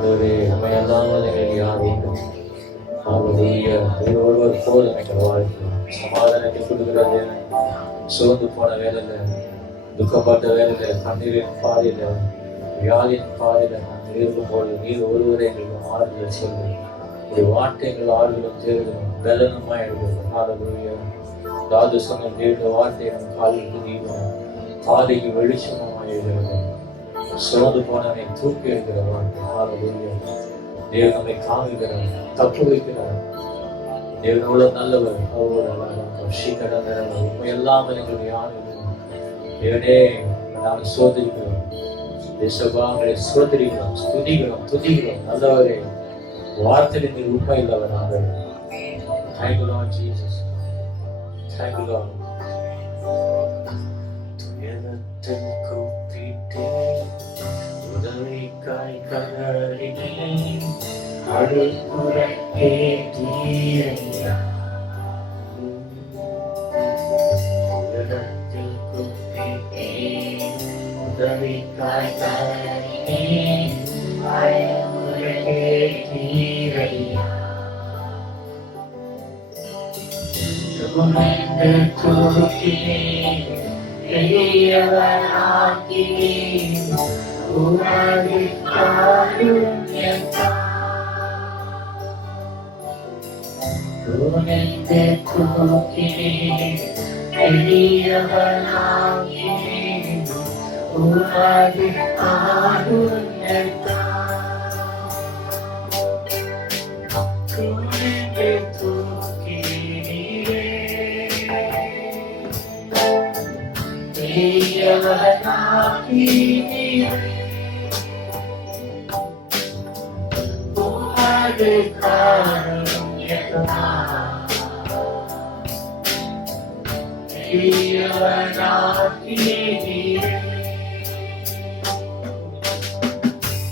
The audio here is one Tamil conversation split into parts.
ஆண்டவரே நம்மையெல்லாம் எங்களுக்கு யார் வேண்டும்? ஒருவர் போதும் எங்கள் வாழ்க்கை. சமாதானத்தை கொடுக்கிறது சோர்ந்து போன வேலையில, துக்கப்பட்ட வேலையில, கண்ணீரின் பாதையில, வியாதியின் பாதையில நாங்கள் இருக்கும்போது நீர் ஒருவரை எங்களுக்கு ஆறுதல் சொல்லு. ஒரு வார்த்தை எங்கள் ஆறுதலும் தேர்தலும் பலனுமா இருக்கிறது. ஹல்லேலூயா. தாது சொன்ன தேவனுடைய வார்த்தை நம் காலுக்கு தீபம், பாதைக்கு வெளிச்சமாக இருக்கிறது. சோர்ந்து போனவனை தூக்கி இருக்கிற வார்த்தை. ஹல்லேலூயா. தேவன் நம்மை காமிக்கிறார், தப்பு வைக்கிறார். தேவன் எவ்வளவு நல்லவர். உண்மையெல்லாம் எங்களுடைய ஆணுகிறோம். தேவனே நாங்கள் சோதரிக்கிறோம், தேசபாங்களை சோதரிக்கிறோம், ஸ்துதிக்கிறோம், துதிக்கிறோம். நல்லவரே, வார்த்தையில் நீர் உண்மை இல்லவர். நாங்கள் Thank you Lord Jesus. Thank you Lord. துயரத்தில் கூப்பிட்டேன், உதவிக்காய் கதறினேன், அழுகுறை கேட்டீரையா. துயரத்தில் கூப்பிட்டேன், உதவிக்காய் கதறினேன், அழுகுறை கேட்டீரையா. உம்மைந்து தூக்கினேன், பெரியவனாக்கினேன், உமது காருண்யத்தால். உம்மைந்து தூக்கினேன், பெரியவனாக்கினேன், உமது காருண்யத்தால். உம்மைந்து பெரியவனாக்கினீர், உமது காருண்யத்தால். பெரியவனாக்கினீர்,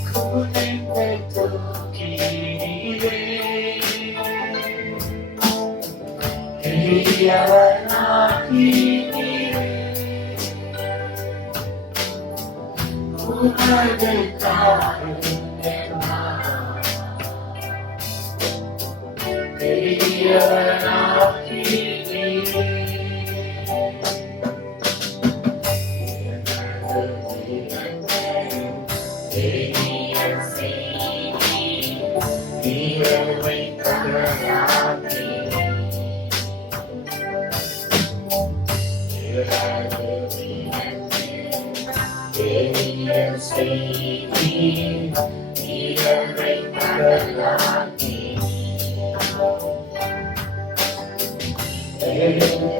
குனிந்து தூக்கினீரே. பெரியவனாக்கினீர், உமது காருண்யத்தால். பெரியவனாக்கினீர், பெரிய செய்தீர், வீரவை கதராக்கினீர். பெரிய செய்தீர், வீரவை கதராக்கினீர்.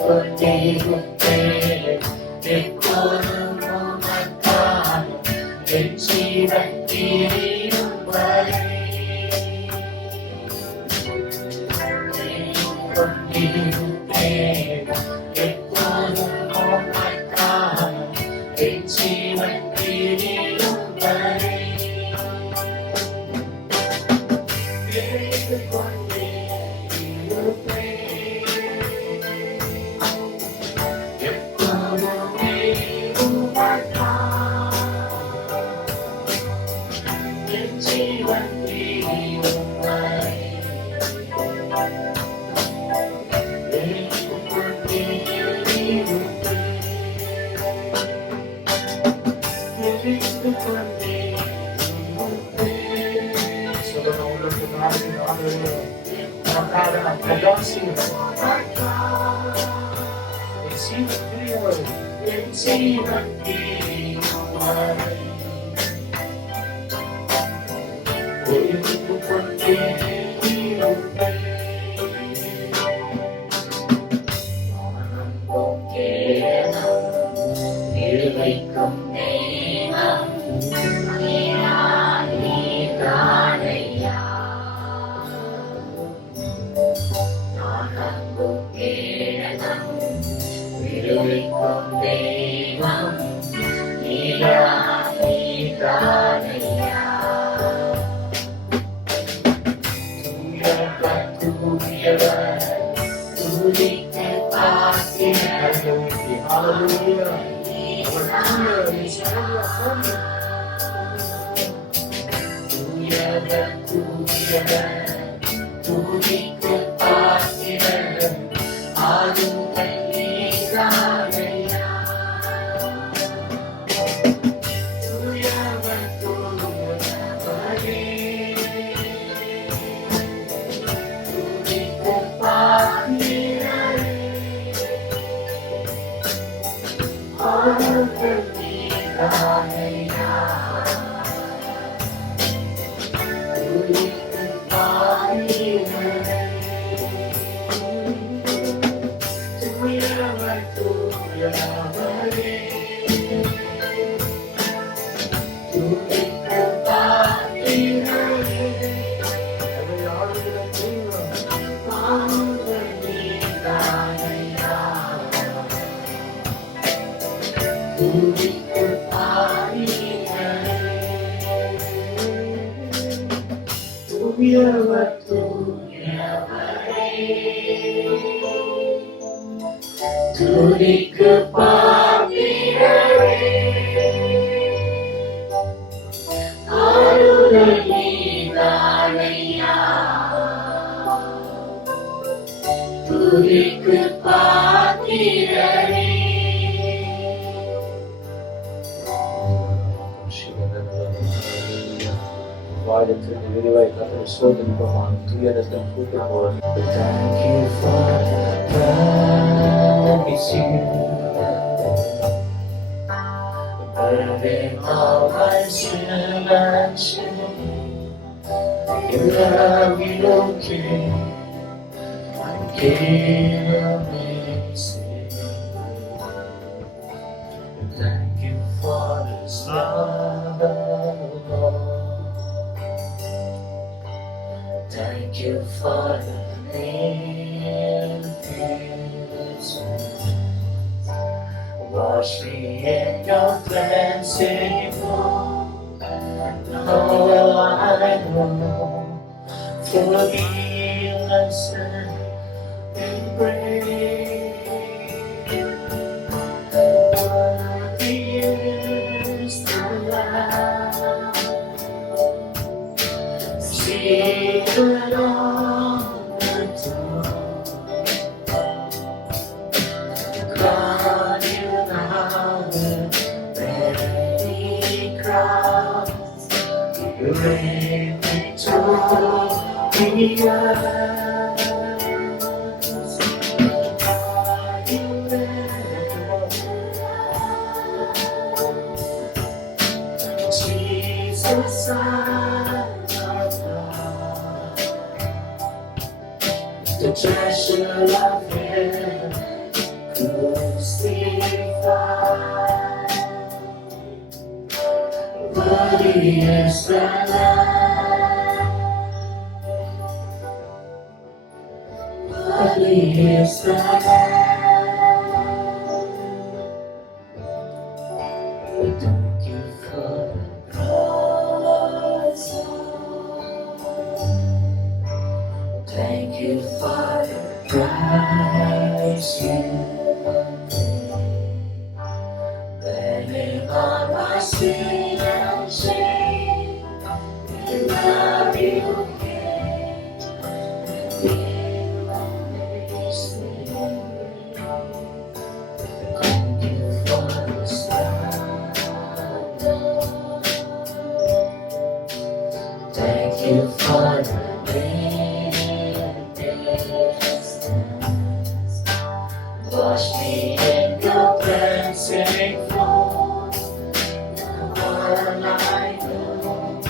கொண்டிருப்பேன் எப்போதும் உமக்காய், என் ஜீவன் தீரும் வரை. கொண்டிருப்பேன் எப்போதும் உமக்காய், என் ஜீவன் தீரும் வரை. துதிக்கு பாத்திரரே, ஆளுநர் நீதானையா. துதிக்கு பாத்திரரே. வாழத்தின் விரிவாய் கற்று சோதனிப்பமான துயரத்தின் கூட்டும்போது Thank you for promising burden all my sin and shame. Your love is okay, I can't amazing. Thank you for this love, Lord. Thank you for the wash me in your cleansing flow. All I know, forgiveness and grace. Worthy is the Lamb, seated on the throne. God, you now many crowns, you reign victorious. God, you reign, Jesus, Son of God, the treasure of heaven, crucified. Worthy is the Lamb, worthy is the Lamb. Thank you for the cross. Thank you for the price you paid, bearing all my sin and shame. In love you came, and amazing. Thank you for this love, Lord. Thank you for the wash me in your cleansing flow. All I know,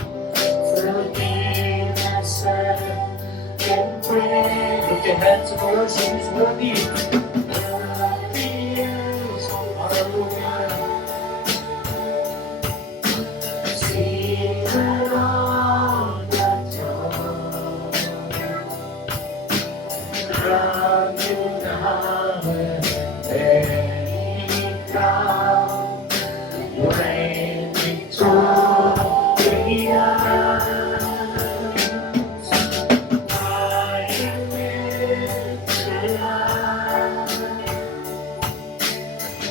forgiveness and grace. Lift your hands and worship His worthy. Worthy is, hallelujah. Seated on the throne, crown you now with many crowns, you reign victorious. I am lifted high,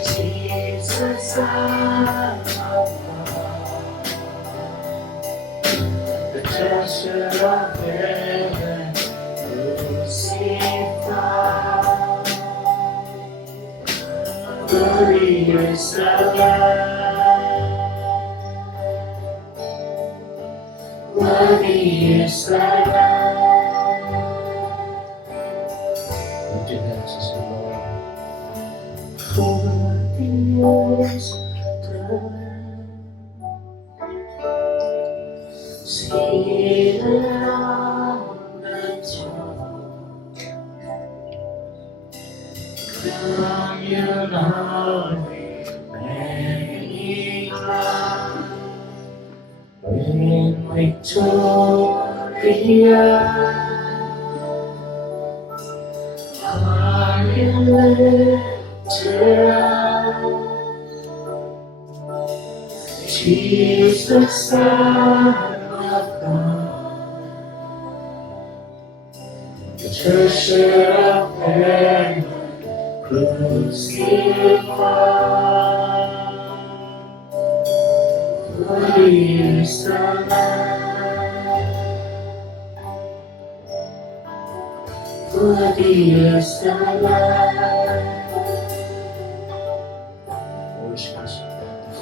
Jesus, Son of God, the treasure of heaven, crucified. Worthy is the Lamb, worthy is the Lamb. Lift your hands and say, Lord, worthy is the Lamb. seated on the throne. Crown you now with many crowns, in Victoria. Are you lifted up, Jesus, Son of God, the treasure of heaven, crucified. Worthy is the Lamb, worthy is the Lamb,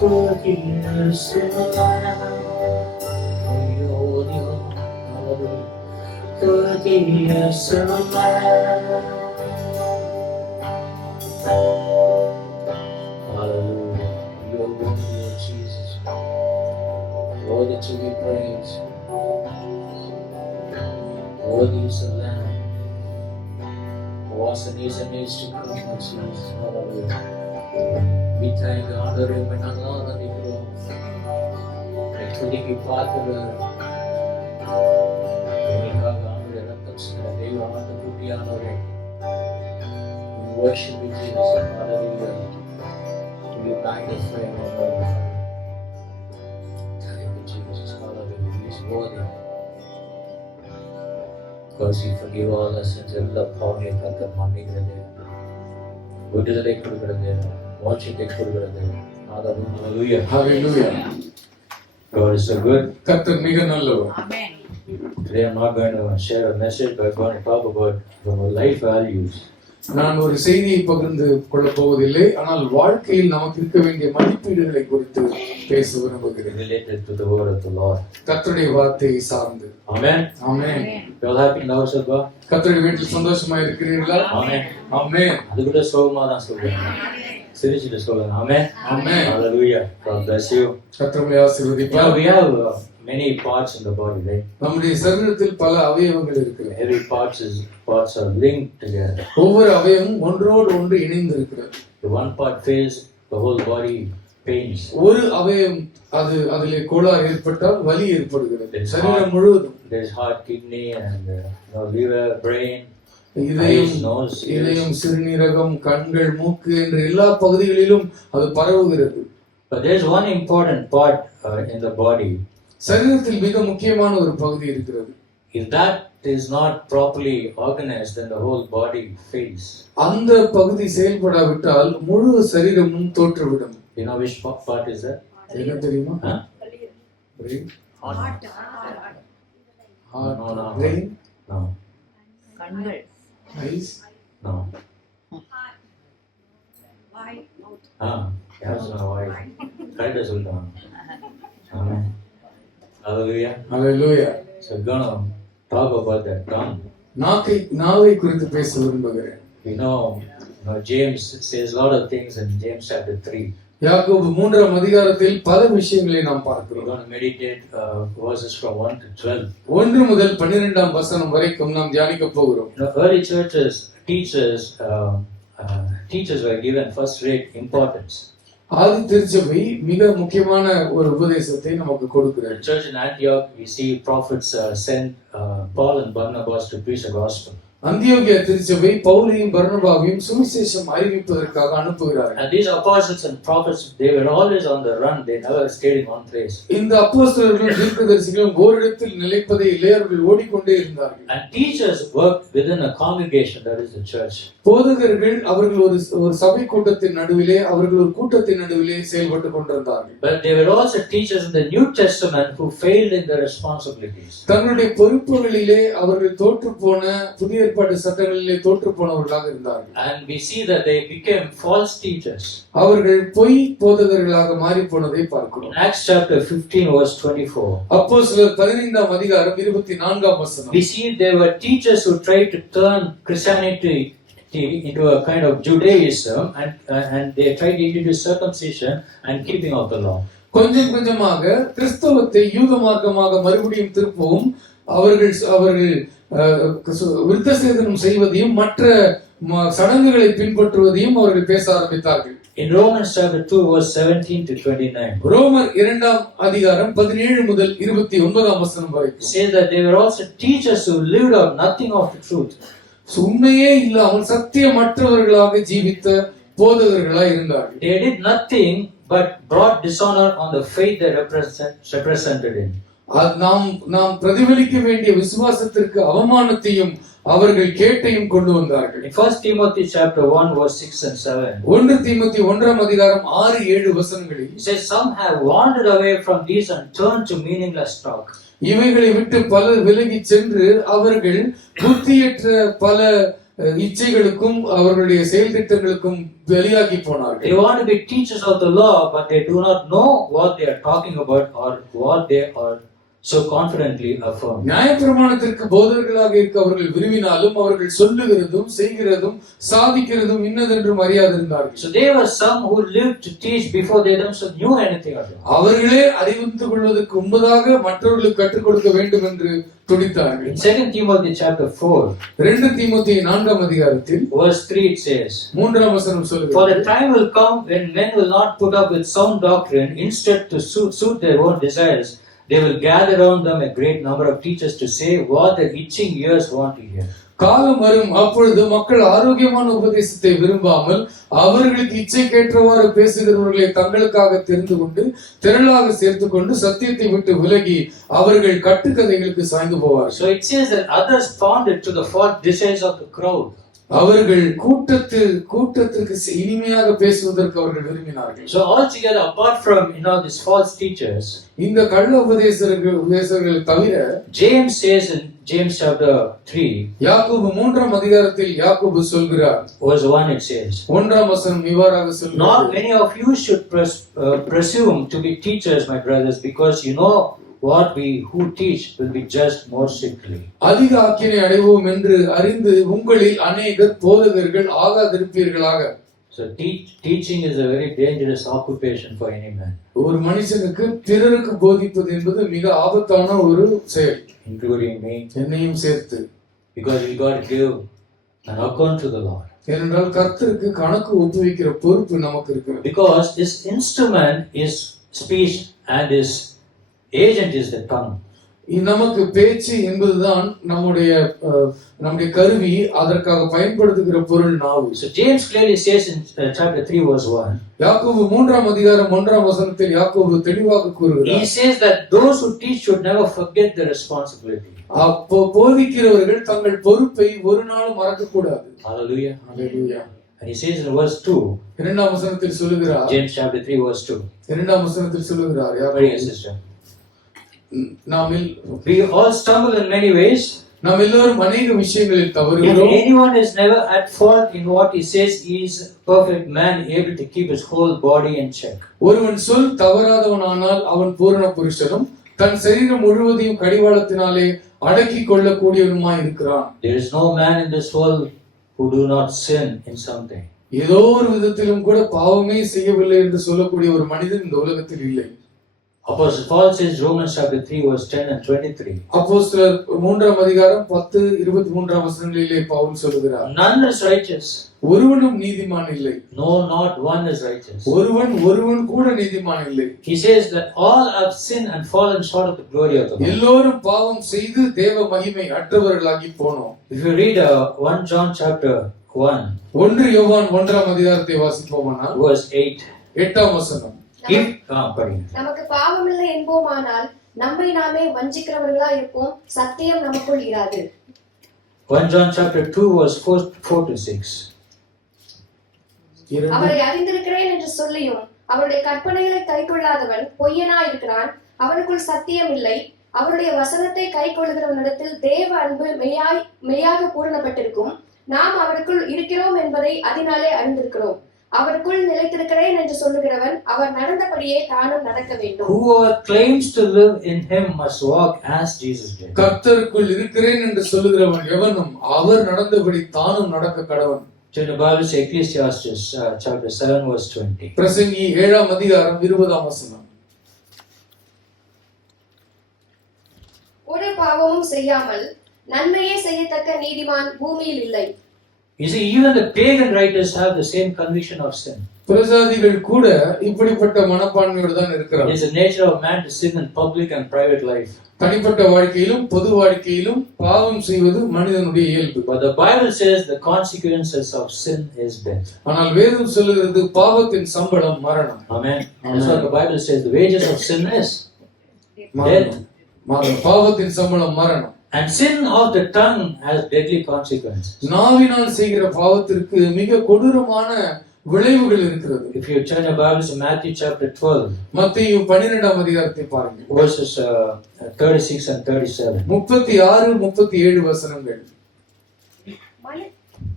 worthy is the Lamb, worthy is the Lamb. Hallelujah. You are worthy, Lord Jesus. Worthy to be praised. Worthy is the Lamb. Was and is to come, Lord Jesus. Hallelujah. We thank God that we may not know that we grow. Actually, we partner. We have God that us. They want to put you on our way. We worship you, Jesus. Hallelujah. We magnify and glorify. Thank you, Jesus. Hallelujah. He is worthy. Because He forgive all our sins. எல்லா பாவங்களையும் கர்த்தர் மன்னிக்கிறது, விடுதலை கொடுக்கிறது, மோட்சத்தை கொடுக்கிறது. Hallelujah. Hallelujah. God is so good. கர்த்தர் மிக நல்லவர். Amen. Today I'm not going to share a message, but I'm going to talk about the life values. நான் ஒரு செய்தியை பகிர்ந்து கொள்ளப் போவதில்லை, ஆனால் வாழ்க்கையில் நமக்கு இருக்க வேண்டிய மதிப்பீடுகளை குறித்து பேச விரும்புகிறேன். Related to the word of the Lord. கர்த்தருடைய வார்த்தையை சார்ந்து. Amen. Amen. You all happy now, sir? கர்த்தருடைய வீட்டில் சந்தோஷமா இருக்கிறீர்களா? Amen. ஆமென். அது கூட சோகமா தான் சொல்றேன். சிரிச்சிட்டு சொல்லுங்க. Amen. Amen. Hallelujah. God bless you. கர்த்தர் உங்களை ஆசீர்வதிப்பார். We have many parts in the body, right? நம்முடைய சரீரத்தில் பல அவயவங்கள் இருக்கிறது. Every parts are linked together. ஒவ்வொரு அவயவமும் ஒன்றோடு ஒன்று இணைந்து இருக்கிறது. The one part fails, the whole body pains. ஒரு அவயவம் அதிலே கோளாறு ஏற்பட்டால் வலி ஏற்படுகிறது. சரீரம் முழுவதும். There is heart, kidney, and liver, brain, இதயம், சிறுநீரகம், கண்கள், மூக்கு என்ற எல்லா பகுதிகளிலும் அது பரவுகிறது. But there is one important part in the body. சரீரத்தில் மிக முக்கியமான ஒரு பகுதி இருக்கிறது. If that is not properly organized, then the whole body fails. அந்த பகுதி செயல்படாவிட்டால் முழு சரீரமும் தோற்றுவிடும். You know which part is that? என்ன தெரியுமா? Brain? Heart. Brain? No. கண்கள். Eyes? No. Why. mouth. Yes, no, why? Correct as well. Amen. Hallelujah. Hallelujah. So we're gonna talk about that tongue. நாவை குறித்து பேச விரும்புகிறேன். You know, James says a lot of things in James chapter 3. யாக்கோபு 3ஆம் அதிகாரத்தில் பல விஷயங்களை நாம் We're பார்க்கிறோம். going to meditate verses from 1 to 12. 1 முதல் 12ஆம் வசனம் வரைக்கும் நாம் தியானிக்க போகிறோம். Early churches, teachers were given first-rate importance. ஆதி திருச்சபை மிக முக்கியமான ஒரு உபதேசத்தை நமக்கு கொடுக்கிறது. The church in Antioch, we see prophets send Paul and Barnabas to preach the gospel. அந்தியோகியா திருச்சபை பவுலையும் பர்னபாவையும் சுவிசேஷம் அறிவிப்பதற்காக அனுப்புகிறார்கள். And these apostles and prophets, they were always on the run. They never stayed in one place. இந்த அப்போஸ்தலர்களும் தீர்க்கதரிசிகளும் ஓரிடத்தில் நிலைப்பதே இல்லை, அவர்கள் ஓடிக்கொண்டே இருந்தார்கள். And teachers worked within a congregation, that is the church. போதகர்கள் அவர்கள் ஒரு சபை கூட்டத்தின் நடுவிலே, அவர்கள் ஒரு கூட்டத்தின் நடுவிலே செயல்பட்டு கொண்டிருந்தார்கள். But they were also teachers in the New Testament who failed in their responsibilities. தங்களுடைய பொறுப்புகளிலே அவர்கள் தோற்று போன புதிய ஏற்பாட்டு சட்டங்களிலே தோற்று போனவர்களாக இருந்தார்கள். And we see that they became false teachers. அவர்கள் பொய் போதகர்களாக மாறி போனதை பார்க்கிறோம். In Acts chapter 15 verse 24. அப்போஸ்தலர் 15ஆம் அதிகாரம் 24ஆம் வசனம். We see there were teachers who tried to turn Christianity into a kind of Judaism and they tried to introduce circumcision and keeping of the law. கொஞ்சம் கொஞ்சமாக கிறிஸ்தவத்தை யூத மார்க்கமாக மறுபடியும் திருப்பவும் அவர்கள் விருத்த சேதனம் செய்வதையும் மற்ற சடங்குகளை பின்பற்றுவதையும் அவர்கள் பேச ஆரம்பித்தார்கள். In Romans chapter 2 verse 17 to 29. ரோமர் 2ஆம் அதிகாரம் 17 முதல் 29ஆம் வசனம் வரை says that they were also teachers who lived out nothing of the truth. உண்மையே இல்லாமல் சத்தியமற்றவர்களாக ஜீவித்த போதகர்களாய் இருந்தார்கள். They did nothing but brought dishonor on the faith they represented in. நாம் பிரதிபலிக்க வேண்டிய விசுவாசத்திற்கு அவமானத்தையும் அவர்கள் கேட்டையும் கொண்டு வந்தார்கள். In 1 Timothy chapter 1 verse 6 and 7. 1 தீமோத்தேயு 1ஆம் அதிகாரம் 6-7 வசனங்களில் It says some have wandered away from these and turned to meaningless talk. இவைகளை விட்டு பலர் விலகி சென்று அவர்கள் புத்தியற்ற பல இச்சைகளுக்கும் அவர்களுடைய செயல் திட்டங்களுக்கும் வெளியாகி போனார்கள். They want to be teachers of the law, but they do not know what they are talking about or what they are so confidently affirm. நியாயப்பிரமாணத்திற்கு போதகர்களாக இருக்க அவர்கள் விரும்பினாலும் அவர்கள் சொல்லுகிறதும் செய்கிறதும் சாதிக்கிறதும் இன்னதென்றும் அறியாதிருந்தார்கள். So there were some who lived to teach before they themselves knew anything of it. அவர்களே அறிந்து கொள்வதற்கு முன்பதாக மற்றவர்களுக்கு கற்றுக் கொடுக்க வேண்டும் என்று துடித்தார்கள். In 2 Timothy chapter 4 2 தீமோத்தேயு 4ஆம் அதிகாரத்தில் verse 3 it says, 3ஆம் வசனம் சொல்லுகிறது, for the time will come when men will not put up with sound doctrine, instead to suit their own desires they will gather around them a great number of teachers to say what their itching ears want to hear. காலம் வரும், அப்பொழுது மக்கள் ஆரோக்கியமான உபதேசத்தை விரும்பாமல் அவர்களுக்கு இச்சைக்கேற்றவாறு பேசுகிறவர்களை தங்களுக்காக தெரிந்து கொண்டு திரளாக சேர்த்து கொண்டு சத்தியத்தை விட்டு விலகி அவர்கள் கட்டுக்கதைகளுக்கு சாய்ந்து போவார்கள். So it says that others found it to the false desires of the crowd. அவர்கள் கூட்டத்திற்கு இனிமையாக பேசுவதற்கு அவர்கள் விரும்பினார்கள். So altogether apart from these false teachers, இந்த கள்ள உபதேசர்கள் தவிர James says in James chapter 3 யாக்கோபு 3ஆம் அதிகாரத்தில் யாக்கோபு சொல்கிறார், verse 1 it says, 1ஆம் வசனம் இவ்வாறாக சொல்கிறது, not many of you should presume to be teachers, my brothers, because you know what we who teach will be judged more strictly. அதிக ஆக்கினை அடைவோம் என்று அறிந்து உங்களில் அநேகர் போதகர்கள் ஆகாதிருப்பீர்களாக. So teaching is a very dangerous occupation for any man. ஒரு மனுஷனுக்கு பிறருக்கு போதிப்பது என்பது மிக ஆபத்தான ஒரு செயல், including me, என்னையும் சேர்த்து. because we got to give an account to the Lord. ஏனென்றால் கர்த்தருக்கு கணக்கு ஒப்புவிக்கிற பொறுப்பு நமக்கு இருக்கிறது. Because his instrument is speech and his agent is the tongue. நமக்கு பேச்சு என்பதுதான் நம்முடைய கருவி, அதற்காக பயன்படுத்துகிற பொருள் நாவு. So James clearly says in chapter 3 verse 1. யாக்கோபு 3ஆம் அதிகாரம் 1ஆம் வசனத்தில் யாக்கோபு தெளிவாக கூறுகிறார், He says that those who teach should never forget their responsibility. அப்போ போதிக்கிறவர்கள் தங்கள் பொறுப்பை ஒரு நாளும் மறக்க கூடாது. Hallelujah. Hallelujah. And he says in verse 2, இரண்டாம் வசனத்தில் சொல்லுகிறார், James chapter 3 verse 2. இரண்டாம் வசனத்தில் சொல்லுகிறார், Very good, sister. we all stumble in many ways. நாம் எல்லோரும் அநேக விஷயங்களில் If தவறுகிறோம். anyone is never at fault in what he says, he is a perfect man able to keep his whole body in check. ஒருவன் சொல் தவறாதவனானால் அவன் பூரண புருஷனும் தன் சரீரம் முழுவதையும் கடிவாளத்தினாலே அடக்கி கொள்ளக்கூடியவனுமாய் இருக்கிறான். There is no man in this world who do not sin in something. ஏதோ ஒரு விதத்திலும் கூட பாவமே செய்யவில்லை என்று சொல்லக்கூடிய ஒரு மனிதன் இந்த உலகத்தில் இல்லை. Apostle Paul says Romans chapter 3 verse 10 and 23. அப்போஸ்தலர் 3ஆம் அதிகாரம் 10 23ஆம் வசனங்களிலே பவுல் சொல்கிறார், none is righteous. ஒருவனும் நீதிமான் இல்லை. No, not one is righteous. ஒருவன் கூட நீதிமான் இல்லை. He says that all have sinned and fallen short of the glory of the Lord. எல்லோரும் பாவம் செய்து தேவ மகிமை அற்றவர்களாகி போனோம். If you read 1 John chapter 1 1 யோவான் 1ஆம் அதிகாரத்தை வாசிப்போமானால் verse 8. 8ஆம் வசனம், நமக்கு பாவம் இல்லை என்போமானால் நம்மை நாமே வஞ்சிக்கிறவர்களா இருப்போம், சத்தியம் நமக்குள் இராது. 1 John chapter 2 verse 4 to 6. அவரை அறிந்திருக்கிறேன் என்று சொல்லியும் அவருடைய கற்பனைகளை கைக்கொள்ளாதவன் பொய்யனா இருக்கிறான், அவனுக்குள் சத்தியம் இல்லை. அவருடைய வசனத்தை கைக்கொள்கிறவனிடத்தில் தேவ அன்பு மெய்யாக பூரணப்பட்டிருக்கும். நாம் அவருக்குள் இருக்கிறோம் என்பதை அதனாலே அறிந்திருக்கிறோம். அவருக்குள் நிலைத்திருக்கிறேன் என்று சொல்லுகிறவன் அவர் நடந்தபடியே தானும் நடக்க வேண்டும். Whoever claims to live in him must walk as Jesus did. கர்த்தருக்குள் இருக்கிறேன் என்று சொல்லுகிறவன் எவனும் அவர் நடந்தபடி தானும் நடக்க கடவன். In the Bible says Ecclesiastes chapter 7 verse 20. பிரசங்கி 7ஆம் அதிகாரம் 20ஆம் வசனம். கொடு பாவமும் செய்யாமல் நன்மையே செய்யத்தக்க நீதிமான் பூமியில் இல்லை. You see, even the pagan writers have the same conviction of sin. பிரசாதிகள் கூட இப்படிப்பட்ட மனப்பான்மையோடு தான் இருக்கிறார். It is the nature of man to sin in public and private life. தனிப்பட்ட வாழ்க்கையிலும் பொது வாழ்க்கையிலும் பாவம் செய்வது மனிதனுடைய இயல்பு. But the Bible says the consequences of sin is death. ஆனால் வேதம் சொல்லுகிறது பாவத்தின் சம்பளம் மரணம். Amen. That's what the Bible says. The wages of sin is death. மரணம். பாவத்தின் சம்பளம் மரணம். And sin of the tongue has deadly consequences. நாவினால் செய்கிற பாவத்திற்கு மிக கொடூரமான விளைவுகள் இருக்கிறது. If you turn your Bibles to Matthew chapter 12, மத்தேயு 12ஆம் அதிகாரத்தை பாருங்க. verses 36 and 37. 36 37 வசனங்கள்.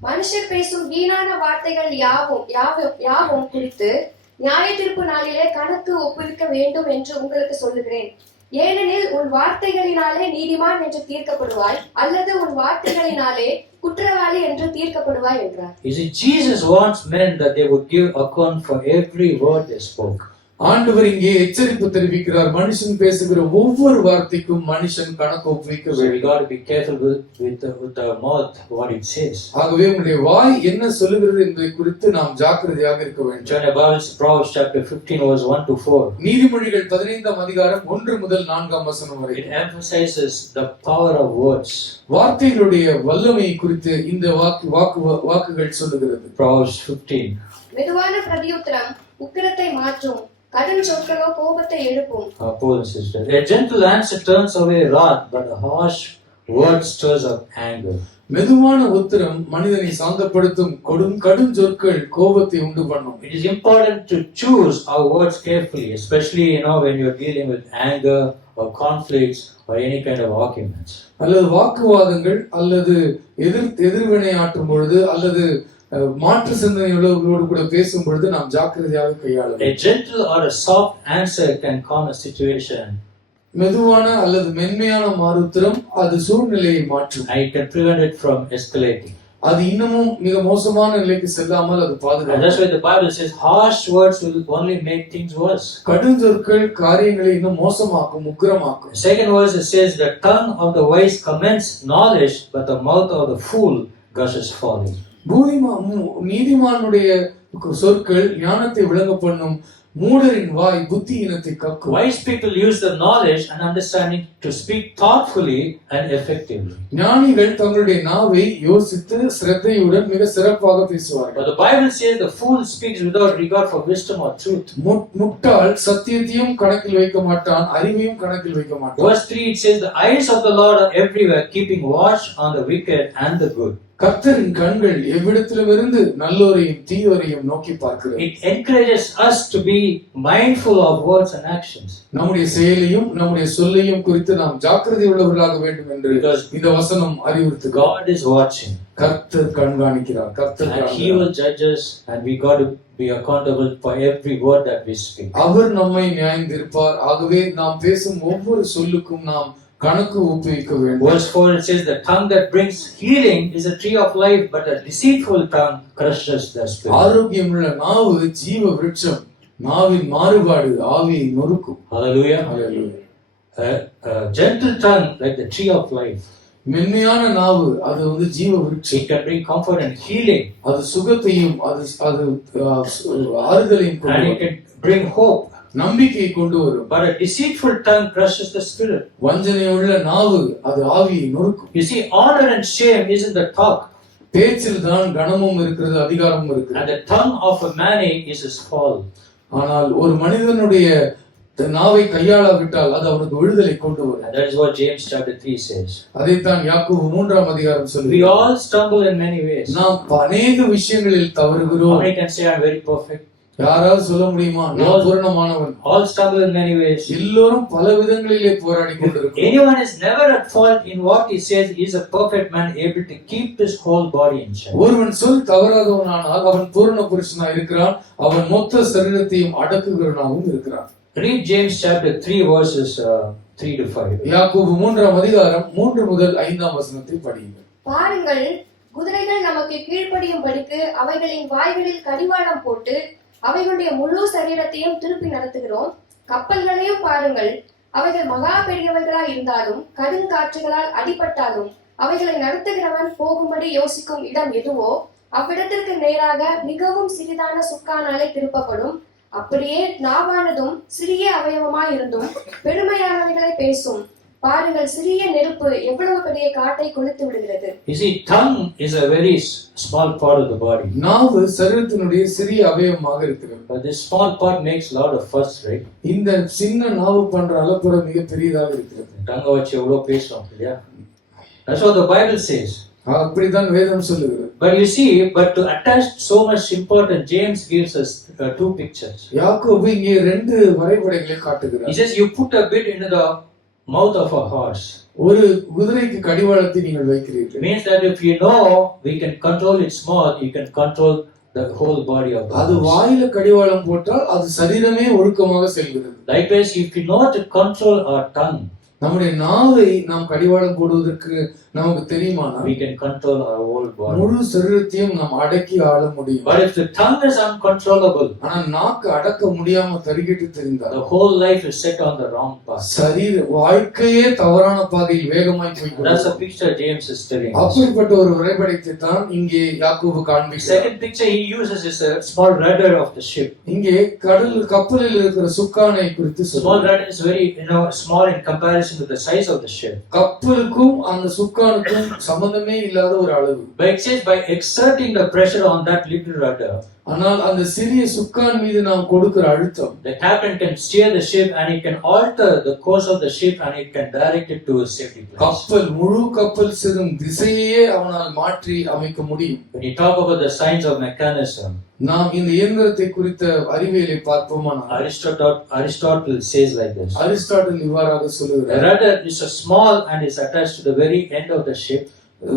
மனுஷர் பேசும் வீணான வார்த்தைகள் யாவும் குறித்து நியாய தீர்ப்பு நாளிலே கணக்கு ஒப்புவிக்க வேண்டும் என்று உங்களுக்கு சொல்லுகிறேன். ஏனெனில் உன் வார்த்தைகளினாலே நீதிமான் என்று தீர்க்கப்படுவாய், அல்லது உன் வார்த்தைகளினாலே குற்றவாளி என்று தீர்க்கப்படுவாய் என்றார். You see, Jesus wants men that they would give account for every word they spoke. ஆண்டவர் இங்கே எச்சரிப்பு தெரிவிக்கிறார். மனுஷன் பேசுகிற ஒவ்வொரு வார்த்தைக்கும் மனுஷன் கணக்கு ஒப்புவிக்க So we வேண்டும். got to be careful with the mouth, what it says. ஆகவே உங்களுடைய வாய் என்ன சொல்லுகிறது என்பதை குறித்து நாம் ஜாக்கிரதையாக இருக்க வேண்டும். Turn your Bibles to Proverbs chapter 15, verse 1 to 4. நீதிமொழிகள் 15ஆம் அதிகாரம் 1 முதல் 4ஆம் வசனம் வரை. It emphasizes the power of words. வார்த்தைகளுடைய வல்லமை குறித்து இந்த வாக்குகள் சொல்லுகிறது. Proverbs 15. மெதுவான பிரதியுத்தரம் உக்கிரத்தை மாற்றும், கடும் சொற்களோ கோபத்தை எழுப்பும். Paul and sister. A gentle answer turns away wrath, but a harsh word stirs up anger. மெதுவான உத்தரம் மனிதனை சாந்தப்படுத்தும், கடும் சொற்கள் கோபத்தை உண்டு பண்ணும். It is important to choose our words carefully, especially when you're dealing with anger or conflicts or any kind of arguments. அல்லது வாக்குவாதங்கள் அல்லது எதிர்வினை ஆற்றும் பொழுது அல்லது மாற்று சிந்தனைகளோடு கூட பேசும் பொழுது நாம் ஜாக்கிரதையாக கையாள வேண்டும். A gentle or a soft answer can calm a situation. மெதுவான அல்லது மென்மையான மாறுத்திரம் அது சூழ்நிலையை மாற்றும். And it can prevent it from escalating. அது இன்னமும் மிக மோசமான நிலைக்கு செல்லாமல் அது And பாதுகாக்கும். that's why the Bible says harsh words will only make things worse. கடும் சொற்கள் காரியங்களை இன்னும் மோசமாக்கும், உக்கிரமாக்கும். Second verse it says the tongue of the wise commends knowledge, but the mouth of the fool gushes folly. நீதிமானுடைய சொற்கள் ஞானத்தை விளங்க பண்ணும், மூடரின் வாய் புத்தியினத்தை கக்கும். Wise people use the knowledge and understanding to speak thoughtfully and effectively. ஞானிகள் தங்களுடைய நாவை யோசித்து சிரத்தையுடன் மிக சிறப்பாக பேசுவார்கள். But the Bible says the fool speaks without regard for wisdom or truth. முட்டாள் சத்தியத்தையும் கணக்கில் வைக்க மாட்டான், அறிவையும் கணக்கில் வைக்க மாட்டான். Verse 3 it says the eyes of the Lord are everywhere, keeping watch on the wicked and the good. கர்த்தரின் கண்கள் எவ்விடத்திலுமிருந்து நல்லோரையும் தீயோரையும் நோக்கி பார்க்கிறது. It encourages us to be mindful of words and actions. நம்முடைய செயலையும் நம்முடைய சொல்லையும் குறித்து நாம் ஜாக்கிரதை உள்ளவர்களாக வேண்டும் என்று இந்த வசனம் அறிவுறுத்துகிறது. God is watching. கர்த்தர் கண்காணிக்கிறார். கர்த்தர் And He will judge us, and we got to be accountable for every word that we speak. அவர் நம்மை நியாயந்தீர்ப்பார். ஆகவே நாம் பேசும் ஒவ்வொரு சொல்லுக்கும் நாம் கணக்கு ஒப்புவிக்க வேண்டும். Verse 4 it says the tongue that brings healing is a tree of life, but a deceitful tongue crushes the spirit. ஆரோக்கியமுள்ள நாவு ஜீவ விருட்சம், நாவின் மாறுபாடு ஆவியை நொறுக்கும். Hallelujah. Hallelujah. A gentle tongue like the tree of life. மென்மையான நாவு அது ஜீவ விருட்சம். It can bring comfort and healing. அது சுகத்தையும் அது ஆறுதலையும் And it can bring hope. நம்பிக்கையை கொண்டு வரும். But a deceitful tongue crushes the spirit. வஞ்சனையுள்ள நாவு அது ஆவியை நொறுக்கும். You see, honor and shame is in the talk. பேச்சில் தான் கனமும் இருக்கிறது, அதிகாரமும் இருக்கிறது. And the tongue of a man is his fall. ஆனால் ஒரு மனிதனுடைய நாவை கையாளாவிட்டால் அது அவனுக்கு விடுதலை கொண்டு வரும். And that is what James chapter 3 says. அதைத்தான் யாக்கோபு 3ஆம் அதிகாரம் சொல்லுகிறது. We all stumble in many ways. நாம் அநேக விஷயங்களில் தவறுகிறோம். How many can say I'm very perfect? யாராவது சொல்ல முடியுமா நான் பூரணமானவன்? All stumble in many ways. எல்லோரும் பல விதங்களிலே போராடி கொண்டிருக்கிறோம். Anyone is never at fault in what he says, he is a perfect man able to keep his whole body in check. ஒருவன் சொல் தவறாதவனானால் அவன் பூரண புருஷனாய் இருக்கிறான், அவன் மொத்த சரீரத்தையும் அடக்குகிறவனாகவும் இருக்கிறான். Read James chapter 3 verses 3 to 5. யாக்கோபு 3ஆம் அதிகாரம் 3 முதல் 5ஆம் வசனத்தை படியுங்கள். பாருங்கள், குதிரைகள் நமக்கு கீழ்ப்படியும்படிக்கு அவைகளின் வாய்களில் கடிவாளம் போட்டு அவைகளுடைய முழு சரீரத்தையும் திருப்பி நடத்துகிறோம். கப்பல்களையும் பாருங்கள், அவைகள் மகா பெரியவைகளாய் இருந்தாலும் கடுங்காற்றுகளால் அடிபட்டாலும் அவைகளை நடத்துகிறவன் போகும்படி யோசிக்கும் இடம் எதுவோ அவ்விடத்திற்கு நேராக மிகவும் சிறிதான சுக்கானாலே திருப்பப்படும். அப்படியே நாவானதும் சிறிய அவயவமாய் இருந்தும் பெருமையானவைகளை பேசும். பாருங்கள், சிறிய நெருப்பு எவ்வளவு பெரிய காட்டை கொளுத்து விடுகிறது. You see, tongue is a very small part of the body. நாவு சரீரத்தினுடைய சிறிய அவயவமாக இருக்கிறது. But this small part makes a lot of fuss, right? இந்த சின்ன நாவு பண்ற அளப்புற மிக பெரியதாக இருக்கிறது. tongue வச்சு எவ்வளவு பேசுறோம் இல்லையா? That's what the Bible says. அப்படிதான் வேதம் சொல்லுகிறது. But you see, but to attach so much importance, James gives us two pictures. யாக்கோபு இங்கே ரெண்டு வரைபடங்களை காட்டுகிறார். He says you put a bit into the mouth of a horse. ஒரு குதிரைக்கு கடிவாளத்தை நீங்கள் வைக்கிறீர்கள். Means that if you know we can control its mouth, you can control the whole body of the அது horse. வாயில கடிவாளம் போட்டால் அது சரீரமே ஒழுக்கமாக செல்கிறது. Likewise, if we know to control our tongue, நம்முடைய நாவை நாம் கடிவாளம் போடுவதற்கு நமக்கு தெரியுமானா we can control our whole body. முழு சரீரத்தையும் நாம் அடக்கி ஆள முடியும். But if the tongue is uncontrollable, ஆனா நாக்கு அடக்க முடியாம தரிகிட்டு தெரிந்தால் the whole life is set on the wrong path. சரீர வாழ்க்கையே தவறான பாதையில் வேகமாய் That's போய்கிறது. the picture James is telling us. அப்படிப்பட்ட ஒரு வரைபடத்தை தான் இங்கே யாக்கோபு காண்பிக்கிறார். Second picture he uses is a small rudder of the ship. இங்கே கப்பலில் இருக்கிற சுக்கானை குறித்து Small சொல்றார். rudder is very, small in comparison to the size of the ship. கப்பலுக்கும் அந்த சுக்கானுக்கும் சம்பந்தமே இல்லாத ஒரு அளவு. But it says by exerting the pressure on that little rudder, ஆனால் அந்த சிறிய சுக்கான் மீது நாம் கொடுக்கிற அழுத்தம், the captain can steer the ship and he can alter the course of the ship and he can direct it to a safety place. முழு கப்பல் செல்லும் திசையே அவனால் மாற்றி அமைக்க முடியும். When you talk about the science of mechanism, நாம் இந்த இயந்திரத்தை குறித்த அறிவியலை பார்ப்போமானால் Aristotle says like this. Aristotle இவ்வாறாக The சொல்லுகிறார். rudder is a small and is attached to the very end of the ship.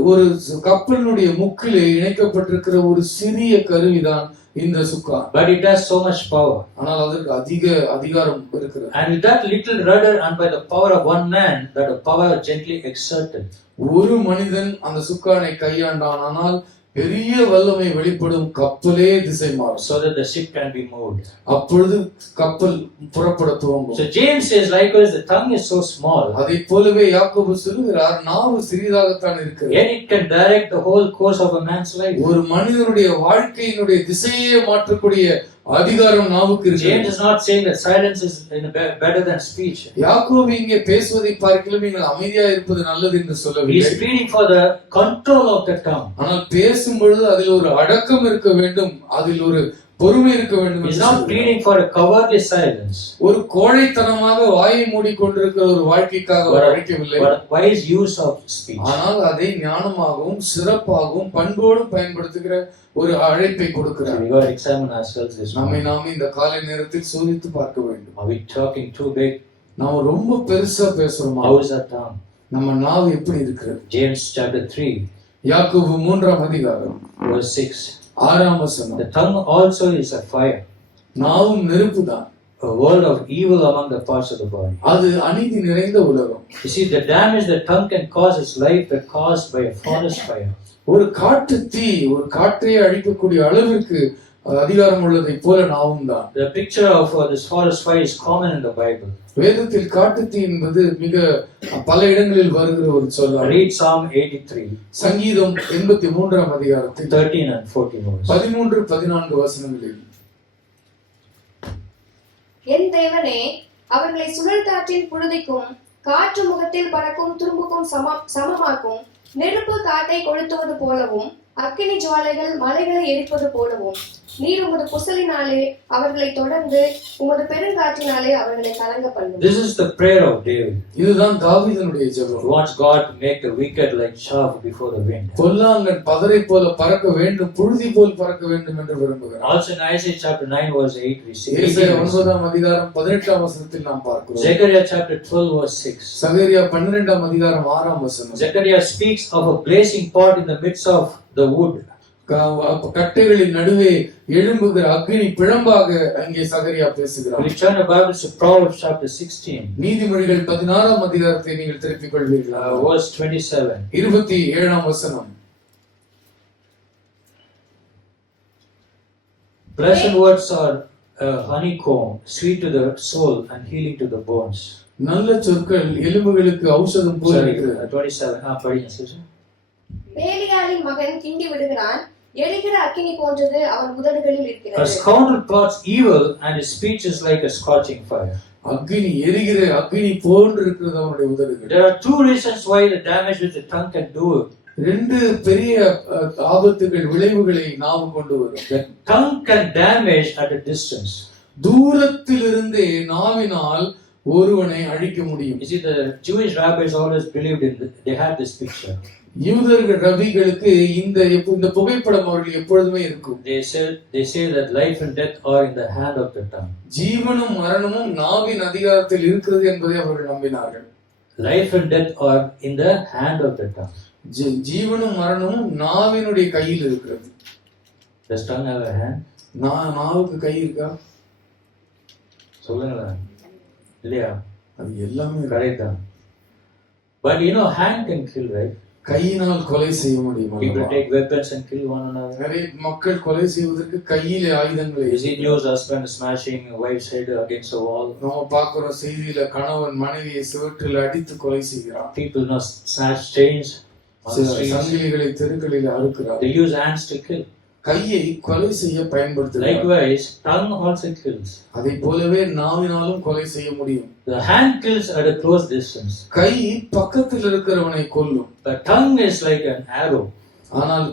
ஒரு கப்பலினுடைய முக்கிலே இணைக்கப்பட்டிருக்கிற ஒரு சிறிய கருவிதான் இந்த சுக்கான். But it has so much power. ஆனால் அதற்கு அதிகாரம் இருக்கிறது. And with that little rudder and by the power of one man, that the power gently exerted. ஒரு மனிதன் அந்த சுக்கானை கையாண்டான், ஆனால் பெரிய வல்லமை வெளிப்படும், கப்பலே திசை மாறும். So that the ship can be moved. அப்பொழுது கப்பல் புறப்பட துவங்கும். So James says likewise the tongue is so small. அதை போலவே யாக்கோபு சொல்லுகிறார், நாவு சிறியதாகத்தான் இருக்கிறது. Yet it can direct the whole course of a man's life. ஒரு மனிதனுடைய வாழ்க்கையினுடைய திசையே மாற்றக்கூடிய அதிகாரம் நாவுக்கு இருக்கு. James is not saying that silence is better than speech. யாக்கோபு இங்கே பேசுவதை பார்க்கலாம் நீங்கள் அமைதியா இருப்பது நல்லது என்று He சொல்லவில்லை. is pleading for the control of the tongue. ஆனால் பேசும் பொழுது அதில் ஒரு அடக்கம் இருக்க வேண்டும், அதில் ஒரு பொறுமை இருக்க வேண்டும். He is not pleading for a cowardly silence. ஒரு கோழைத்தனமாக வாயை மூடிக்கொண்டிருக்கிற ஒரு வாழ்க்கைக்காக அவர் அழைக்கவில்லை. But wise use of speech. ஆனால் அதை ஞானமாகவும் சிறப்பாகவும் பண்போடும் பயன்படுத்துகிற ஒரு அழைப்பை கொடுக்கிறார். We got to examine ourselves this morning. நாமே இந்த காலை நேரத்தில் சோதித்து பார்க்க வேண்டும். Are we talking too big? நாம் ரொம்ப பெருசா பேசுறோமா? How is our tongue? நம்ம நாவு எப்படி இருக்கிறது? James chapter 3 யாக்கோபு 3ஆம் அதிகாரம் verse 6. 6ஆம் வசனம். The tongue also is a fire, நாவும் நெருப்பு தான். a world of evil among the parts of the body. அது அநீதி நிறைந்த உலகம். You see, the damage the tongue can cause is life that caused by a furnace fire. ஒரு காட்டு தீ ஒரு காற்றையே அழிக்கக்கூடிய அளவிற்கு அதிகாரம் உள்ளதை போல நாவும் தான். The picture of this forest fire is common in the Bible. வேதத்தில் காட்டு தீ என்பது மிக பல இடங்களில் வருகிற ஒரு சொல். Read Psalm 83. சங்கீதம் 83ஆம் அதிகாரத்தில் 13 and 14 verses. 13-14 வசனங்களில், என் தேவனே, அவர்களை சுழல் காற்றின் புழுதிக்கும் காற்று முகத்தில் பறக்கும் துரும்புக்கும் சமமாக்கும். நெருப்பு காட்டை கொளுத்துவது போலவும் அக்கினி ஜுவாலைகள் மலைகளை எரிப்பது போலவும் நீர் உமது புசலினாலே அவர்களை தொடர்ந்து உமது பெருங்காற்றினாலே அவர்களை கலங்க பண்ணும். This is the prayer of David. இதுதான் தாவீதுனுடைய ஜெபம். He wants God to make the wicked like chaff before the wind. பொல்லாங்கன் பதரை போல பறக்க வேண்டும், புழுதி போல் பறக்க வேண்டும் என்று விரும்புகிறார். Also in Isaiah chapter 9 verse 8 we see. ஏசாயா 9ஆம் அதிகாரம் 18ஆம் வசனத்தில் நாம் பார்க்கிறோம். Zechariah chapter 12 verse 6. சகரியா 12ஆம் அதிகாரம் 6ஆம் வசனம். Zechariah speaks of a blazing pot in the midst of the wood. கட்டைகளின் நடுவே எழும்புகிற அக்னி பிழம்பாக அங்கே சகரியா பேசுகிறார். We turn the Bible to Proverbs chapter 16. நீதிமொழிகள் 16ஆம் அதிகாரத்தை நீங்கள் திருப்பிக் கொள்வீர்களா? Verse 27. 27ஆம் வசனம். Pleasant words are honeycomb, sweet to the soul and healing to the bones. நல்ல சொற்கள் எலும்புகளுக்கு ஔஷதம் போல இருக்கிறது. 27. படிங்க sister. பேலியாளின் மகன் கிண்டி விடுகிறான், எரிகிற அக்கினி போன்றது அவன் உதடுகளில் A இருக்கிறது. scoundrel plots evil and his speech is like a scorching fire. அக்கினி எரிகிற அக்கினி போன்று இருக்கிறது அவனுடைய உதடுகள். There are two reasons why the damage which the tongue can do. ரெண்டு பெரிய ஆபத்துகள் விளைவுகளை நாவு கொண்டு வரும். The tongue can damage at a distance. தூரத்திலிருந்தே நாவினால் ஒருவனை அழிக்க முடியும். You see, the Jewish rabbis always believed in they had this picture. யூதர்கள் ரபிகளுக்கு இந்த புகைப்படம் அவர்கள் எப்பொழுதுமே இருக்கும். They say that life and death are in the hand of the tongue. ஜீவனும் மரணமும் நாவின் அதிகாரத்தில் இருக்கிறது என்பதை அவர்கள் நம்பினார்கள். Life and death are in the hand of the tongue. ஜீவனும் மரணமும் நாவினுடைய கையில் இருக்கிறது. Does tongue have a hand? நாவுக்கு கை இருக்கா? சொல்லுங்களா? இல்லையா? அது எல்லாமே கரெக்ட் தான். But hand can kill, right? கையினால் கொலை செய்ய முடியும். People take weapons and kill one another. நிறைய மக்கள் கொலை செய்வதற்கு கையிலே ஆயுதங்களை. You see news husband smashing wife's head against a wall. நம்ம பார்க்கிறோம் செய்தியில கணவன் மனைவியை சுவற்றில் அடித்து கொலை செய்கிறார். People snatch chains on the streets. சங்கிலிகளை தெருக்களில் அறுக்கிறார். They use hands to kill. கையை கொலை செய்ய பயன்படுத்துகிறார். Likewise, tongue also kills. அதை போலவே நாவினாலும் கொலை செய்ய முடியும். The hand kills at a close distance. கை பக்கத்தில் இருக்கிறவனை கொல்லும். The tongue is like an arrow. ஆனால்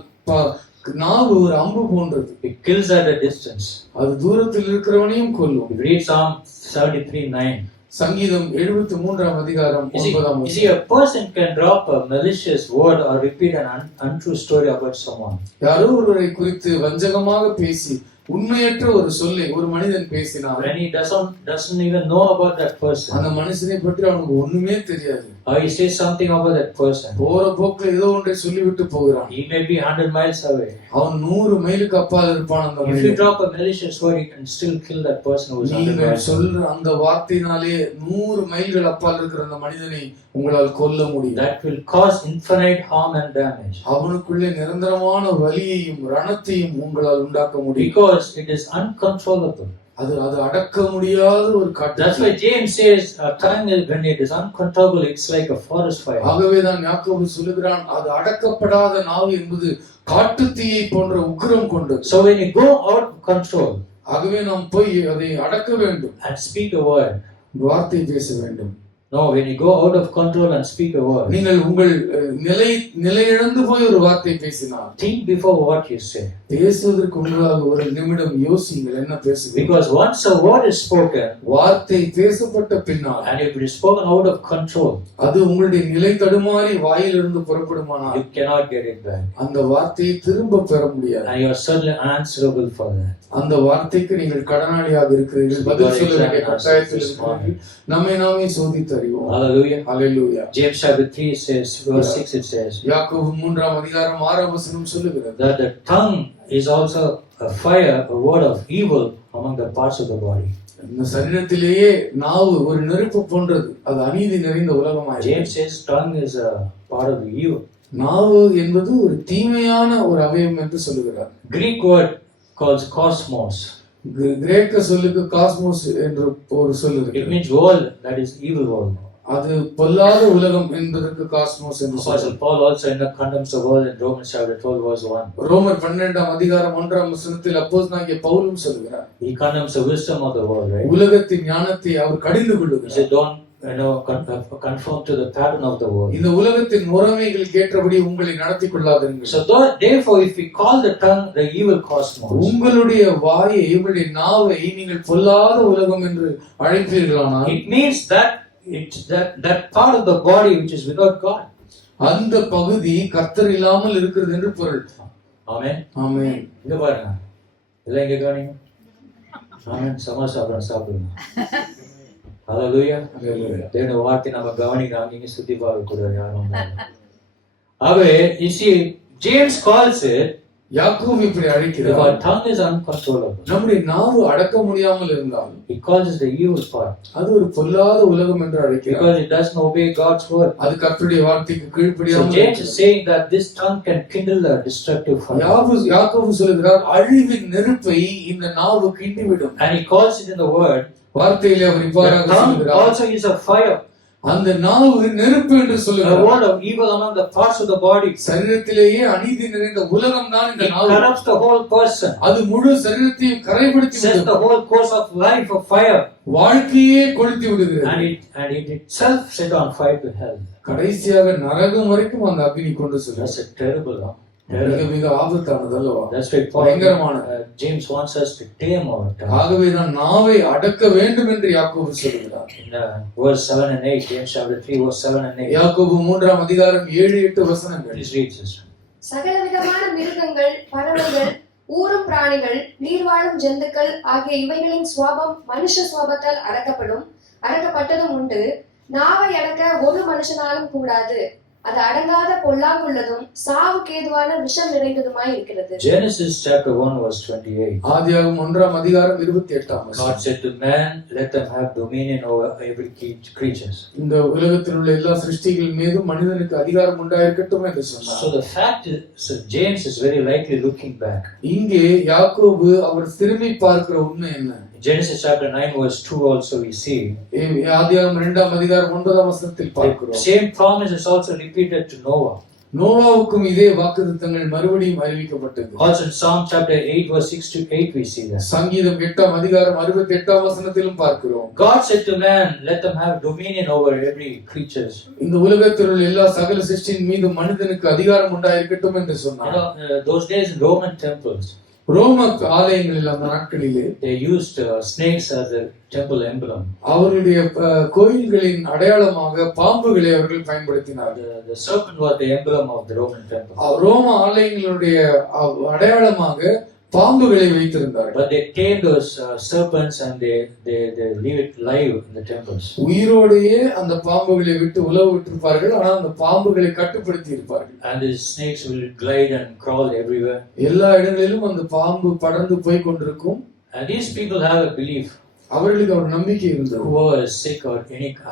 நாவு ஒரு அம்பு போன்றது. It kills at a distance. அது தூரத்தில் இருக்கிறவனையும் கொல்லும். Read Psalm 73:9. சங்கீதம் 73ஆம் அதிகாரம் 9ஆம் You see, a person can drop a malicious word or repeat an untrue story about someone. யாரோ ஒருவரை குறித்து வஞ்சகமாக பேசி உண்மையற்ற ஒரு சொல்லை ஒரு மனிதன் பேசினார். When he doesn't even know about that person. அந்த மனுஷனை பற்றி அவனுக்கு ஒண்ணுமே தெரியாது. Or he says something about that person. போற போக்குல ஏதோ ஒன்றை சொல்லிவிட்டு போகிறான். He may be 100 miles away. அவன் 100 மைலுக்கு அப்பால் இருப்பான் அந்த மனிதன். If you drop a malicious word, you can still kill that person who is 100 miles away. சொல்ற அந்த வார்த்தையினாலே 100 மைல்கள் அப்பால் இருக்கிற அந்த மனிதனை உங்களால் கொல்ல முடியும். That will cause infinite harm and damage. அவனுக்குள்ளே நிரந்தரமான வலியையும் ரணத்தையும் உங்களால் உண்டாக்க முடியும். Because it is uncontrollable. அது அடக்க முடியாத ஒரு காட்டு. That's why James says a tongue when it is uncontrollable, it's like a forest fire. ஆகவே தான் யாக்கோபு சொல்லுகிறான், அது அடக்கப்படாத நாவு என்பது காட்டுத்தீயை போன்ற உக்கிரம் கொண்டது. So when you go out of control, ஆகவே நாம் போய் அதை அடக்க வேண்டும். and speak a word. வார்த்தை பேச வேண்டும். No, when you go out of control and speak a word. நீங்கள் உங்கள் நிலையிழந்து போய் ஒரு வார்த்தை பேசினால், think before what you say. பேசுவதற்கு முன்பாக ஒரு நிமிடம் யோசியுங்கள் என்ன பேசுவீர்கள். Because once a word is spoken, வார்த்தை பேசப்பட்ட பின்னால், and if it is spoken out of control, அது உங்களுடைய நிலை தடுமாறி வாயிலிருந்து புறப்படுமானால், you cannot get it back. அந்த வார்த்தையை திரும்ப பெற முடியாது. And you are certainly answerable for that. அந்த வார்த்தைக்கு நீங்கள் கடனாளியாக இருக்கிறீர்கள். பதில் சொல்ல வேண்டிய கட்டாயத்தில் இருக்கிறீர்கள். நம்மை நாமே சோதித்து அறிவோம். Hallelujah. Hallelujah. James chapter 3 says, verse 6 it says, யாக்கோபு 3ஆம் அதிகாரம் 6ஆம் வசனம் சொல்லுகிறது, that the tongue is also a fire, a word of evil among the parts of the body. இந்த சரீரத்திலேயே நாவு ஒரு நெருப்பு போன்றது. அது அநீதி நிறைந்த உலகமாய். James says tongue is a part of the evil. நாவு என்பது ஒரு தீமையான ஒரு அவயவம் என்று சொல்லுகிறார். Greek word calls cosmos. கிரேக்க சொல்லுக்கு காஸ்மோஸ் என்று ஒரு சொல் It இருக்கு. means world, that is evil world. அது பொல்லாத உலகம் என்பதற்கு காஸ்மோஸ் என்று Apostle சொல்லுகிறார். Paul also condemns the world in Romans chapter 12 verse 1. ரோமர் 12ஆம் அதிகாரம் 1ஆம் வசனத்தில் அப்போஸ்தலனாகிய பவுலும் சொல்லுகிறார். He condemns the wisdom of the world, right? உலகத்தின் ஞானத்தை அவர் கடிந்து He கொள்ளுகிறார். said don't conform to the pattern of the world. இந்த உலகத்தின் முறைமைகளுக்கு ஏற்றபடி உங்களை நடத்திக் கொள்ளாதீர்கள். So therefore if we call the tongue the evil cosmos, உங்களுடைய வாயை, உங்களுடைய நாவை நீங்கள் பொல்லாத உலகம் என்று அழைப்பீர்களானால், it means that that part of the body which is without God. அந்த பகுதி கர்த்தர் இல்லாமல் இருக்கிறது என்று பொருள். Amen. ஆமென். இங்க பாருங்க, எல்லாம் இங்க கவனிங்க. ஆமென். சமோசா அப்புறம் சாப்பிடுங்க. Hallelujah. Hallelujah. தேவனுடைய வார்த்தை நம்ம கவனிக்காம நீங்க சுத்தி பார்க்க கூடாது யாரும். ஆகவே you see James calls it, யாக்கோபு இப்படி if அழைக்கிறார், our tongue is uncontrollable, நம்முடைய நாவு அடக்க முடியாமல் இருந்தால் he calls it the evil part. அது ஒரு பொல்லாத உலகம் என்று அழைக்கிறார். Because it doesn't obey God's word. அது கர்த்தருடைய வார்த்தைக்கு So கீழ்ப்படியாமல் James is இருக்கிறது. saying that this tongue can kindle a destructive fire. யாக்கோபு சொல்லுகிறார், அழிவின் நெருப்பை இந்த நாவு கிண்டிவிடும். And he calls it in the word வார்த்தையிலே அவர் The இவ்வாறாக tongue சொல்கிறார், also is a fire, அந்த நாவு நெருப்பு என்று a சொல்லுகிறார். word of evil among the parts of the body. சரீரத்திலேயே அநீதி நிறைந்த உலகம் தான் இந்த It நாவு. corrupts the whole person, அது முழு சரீரத்தையும் கரைப்படுத்தி sets the விடுகிறது. whole course of life of fire, வாழ்க்கையே கொளுத்தி விடுகிறது. and it itself set on fire to hell. கடைசியாக நரகம் வரைக்கும் அந்த அக்னி கொண்டு செல்லும். That's a terrible one. மிக மிக ஆபத்தானது அல்லவா? That's why பயங்கரமான. James wants us to tame our tongue. ஆகவே நான் நாவை அடக்க வேண்டும் என்று யாக்கோபு சொல்கிறார். In verse 7 and 8, James chapter 3, verse 7 and 8. யாக்கோபு 3ஆம் அதிகாரம் 7-8 வசனங்கள். Please read this. சகலவிதமான மிருகங்கள், பறவைகள், ஊரும் பிராணிகள், நீர்வாழும் ஜந்துக்கள் ஆகிய இவைகளின் சுவாபம் மனுஷ சுவாபத்தால் அடக்கப்பட்டதும் உண்டு. நாவை அடக்க ஒரு மனுஷனாலும் கூடாது. அது அடங்காத பொல்லாங்குள்ளதும் சாவுக்கு ஏதுவான விஷம் நிறைந்ததுமாய் இருக்கிறது. Genesis chapter 1 verse 28. ஆதியாகமம் 1ஆம் அதிகாரம் 28ஆம் God வசனம். said to man, let them have dominion over every creature. இந்த உலகத்தில் உள்ள எல்லா சிருஷ்டிகள் மீதும் மனிதனுக்கு அதிகாரம் உண்டாயிருக்கட்டும் என்று சொன்னார். So the fact is, so James is very likely looking back. இங்கே யாக்கோபு அவர் திரும்பி பார்க்கிற உண்மை என்ன? Genesis chapter 9 verse 2 also we see. ஆதியாகமம் 2ஆம் அதிகாரம் 9ஆம் வசனத்தில் The பார்க்கிறோம். same promise is also repeated to Noah. நோவாவுக்கும் இதே வாக்குத்தத்தங்கள் மறுபடியும் அறிவிக்கப்பட்டது. Also in Psalm chapter 8 verse 6 to 8 we see that. சங்கீதம் 8ஆம் அதிகாரம் 68ஆம் வசனத்திலும் பார்க்கிறோம். God said to man, let them have dominion over every creature. இந்த உலகத்தில் உள்ள எல்லா சகல சிருஷ்டியின் மீது மனிதனுக்கு அதிகாரம் உண்டாயிருக்கட்டும் என்று You சொன்னார். know, those days in Roman temples, ரோம ஆலயங்களில் அந்த நாட்களிலே they used snakes as the temple emblem. அவர்களுடைய கோயில்களின் அடையாளமாக பாம்புகளை அவர்கள் பயன்படுத்தினார்கள். The serpent was the emblem of the Roman temple. ரோம ஆலயங்களுடைய அடையாளமாக பாம்புகளை வைத்திருந்தார்கள். But they tame those serpents and they leave it live in the temples. உயிரோடையே அந்த பாம்புகளை விட்டு உலவு விட்டிருப்பார்கள். ஆனால் அந்த பாம்புகளை கட்டுப்படுத்தி இருப்பார்கள். And the snakes will glide and crawl everywhere. எல்லா இடங்களிலும் அந்த பாம்பு படர்ந்து போய் கொண்டிருக்கும். And these people have a belief. அவர்களுக்கு ஒரு நம்பிக்கை இருந்தது. Whoever is sick or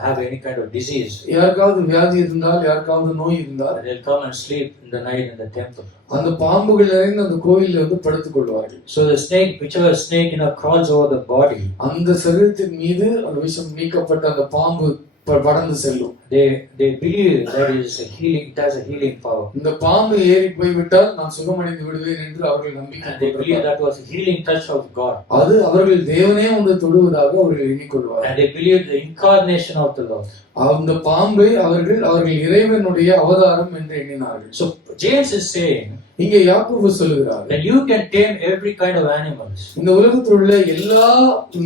have any kind of disease, யாருக்காவது வியாதி இருந்தால், யாருக்காவது நோய் இருந்தால், they'll come and sleep in the night in the temple. அந்த பாம்புகள் நிறைந்த அந்த கோயிலில் வந்து படுத்துக் கொள்வார்கள். So the snake, whichever snake crawls over the body, அந்த சரீரத்தின் மீது அந்த விஷம் நீக்கப்பட்ட அந்த பாம்பு படர்ந்து செல்லும். they believe that it is a healing, it has a healing power. இந்த பாம்பு ஏறி போய்விட்டால் நான் சுகமடைந்து விடுவேன் என்று அவர்கள் நம்பிக்கை And they believe that was a healing touch of God. அது அவர்கள் தேவனே வந்து தொடுவதாக அவர்கள் எண்ணிக்கொள்வார்கள். And they believe the incarnation of the Lord. அந்த பாம்பை அவர்கள் இறைவனுடைய அவதாரம் என்று எண்ணினார்கள். So James is saying, இங்கே யாக்கோபு சொல்லுகிறார், that you can tame every kind of animals, இந்த உலகத்தில் உள்ள எல்லா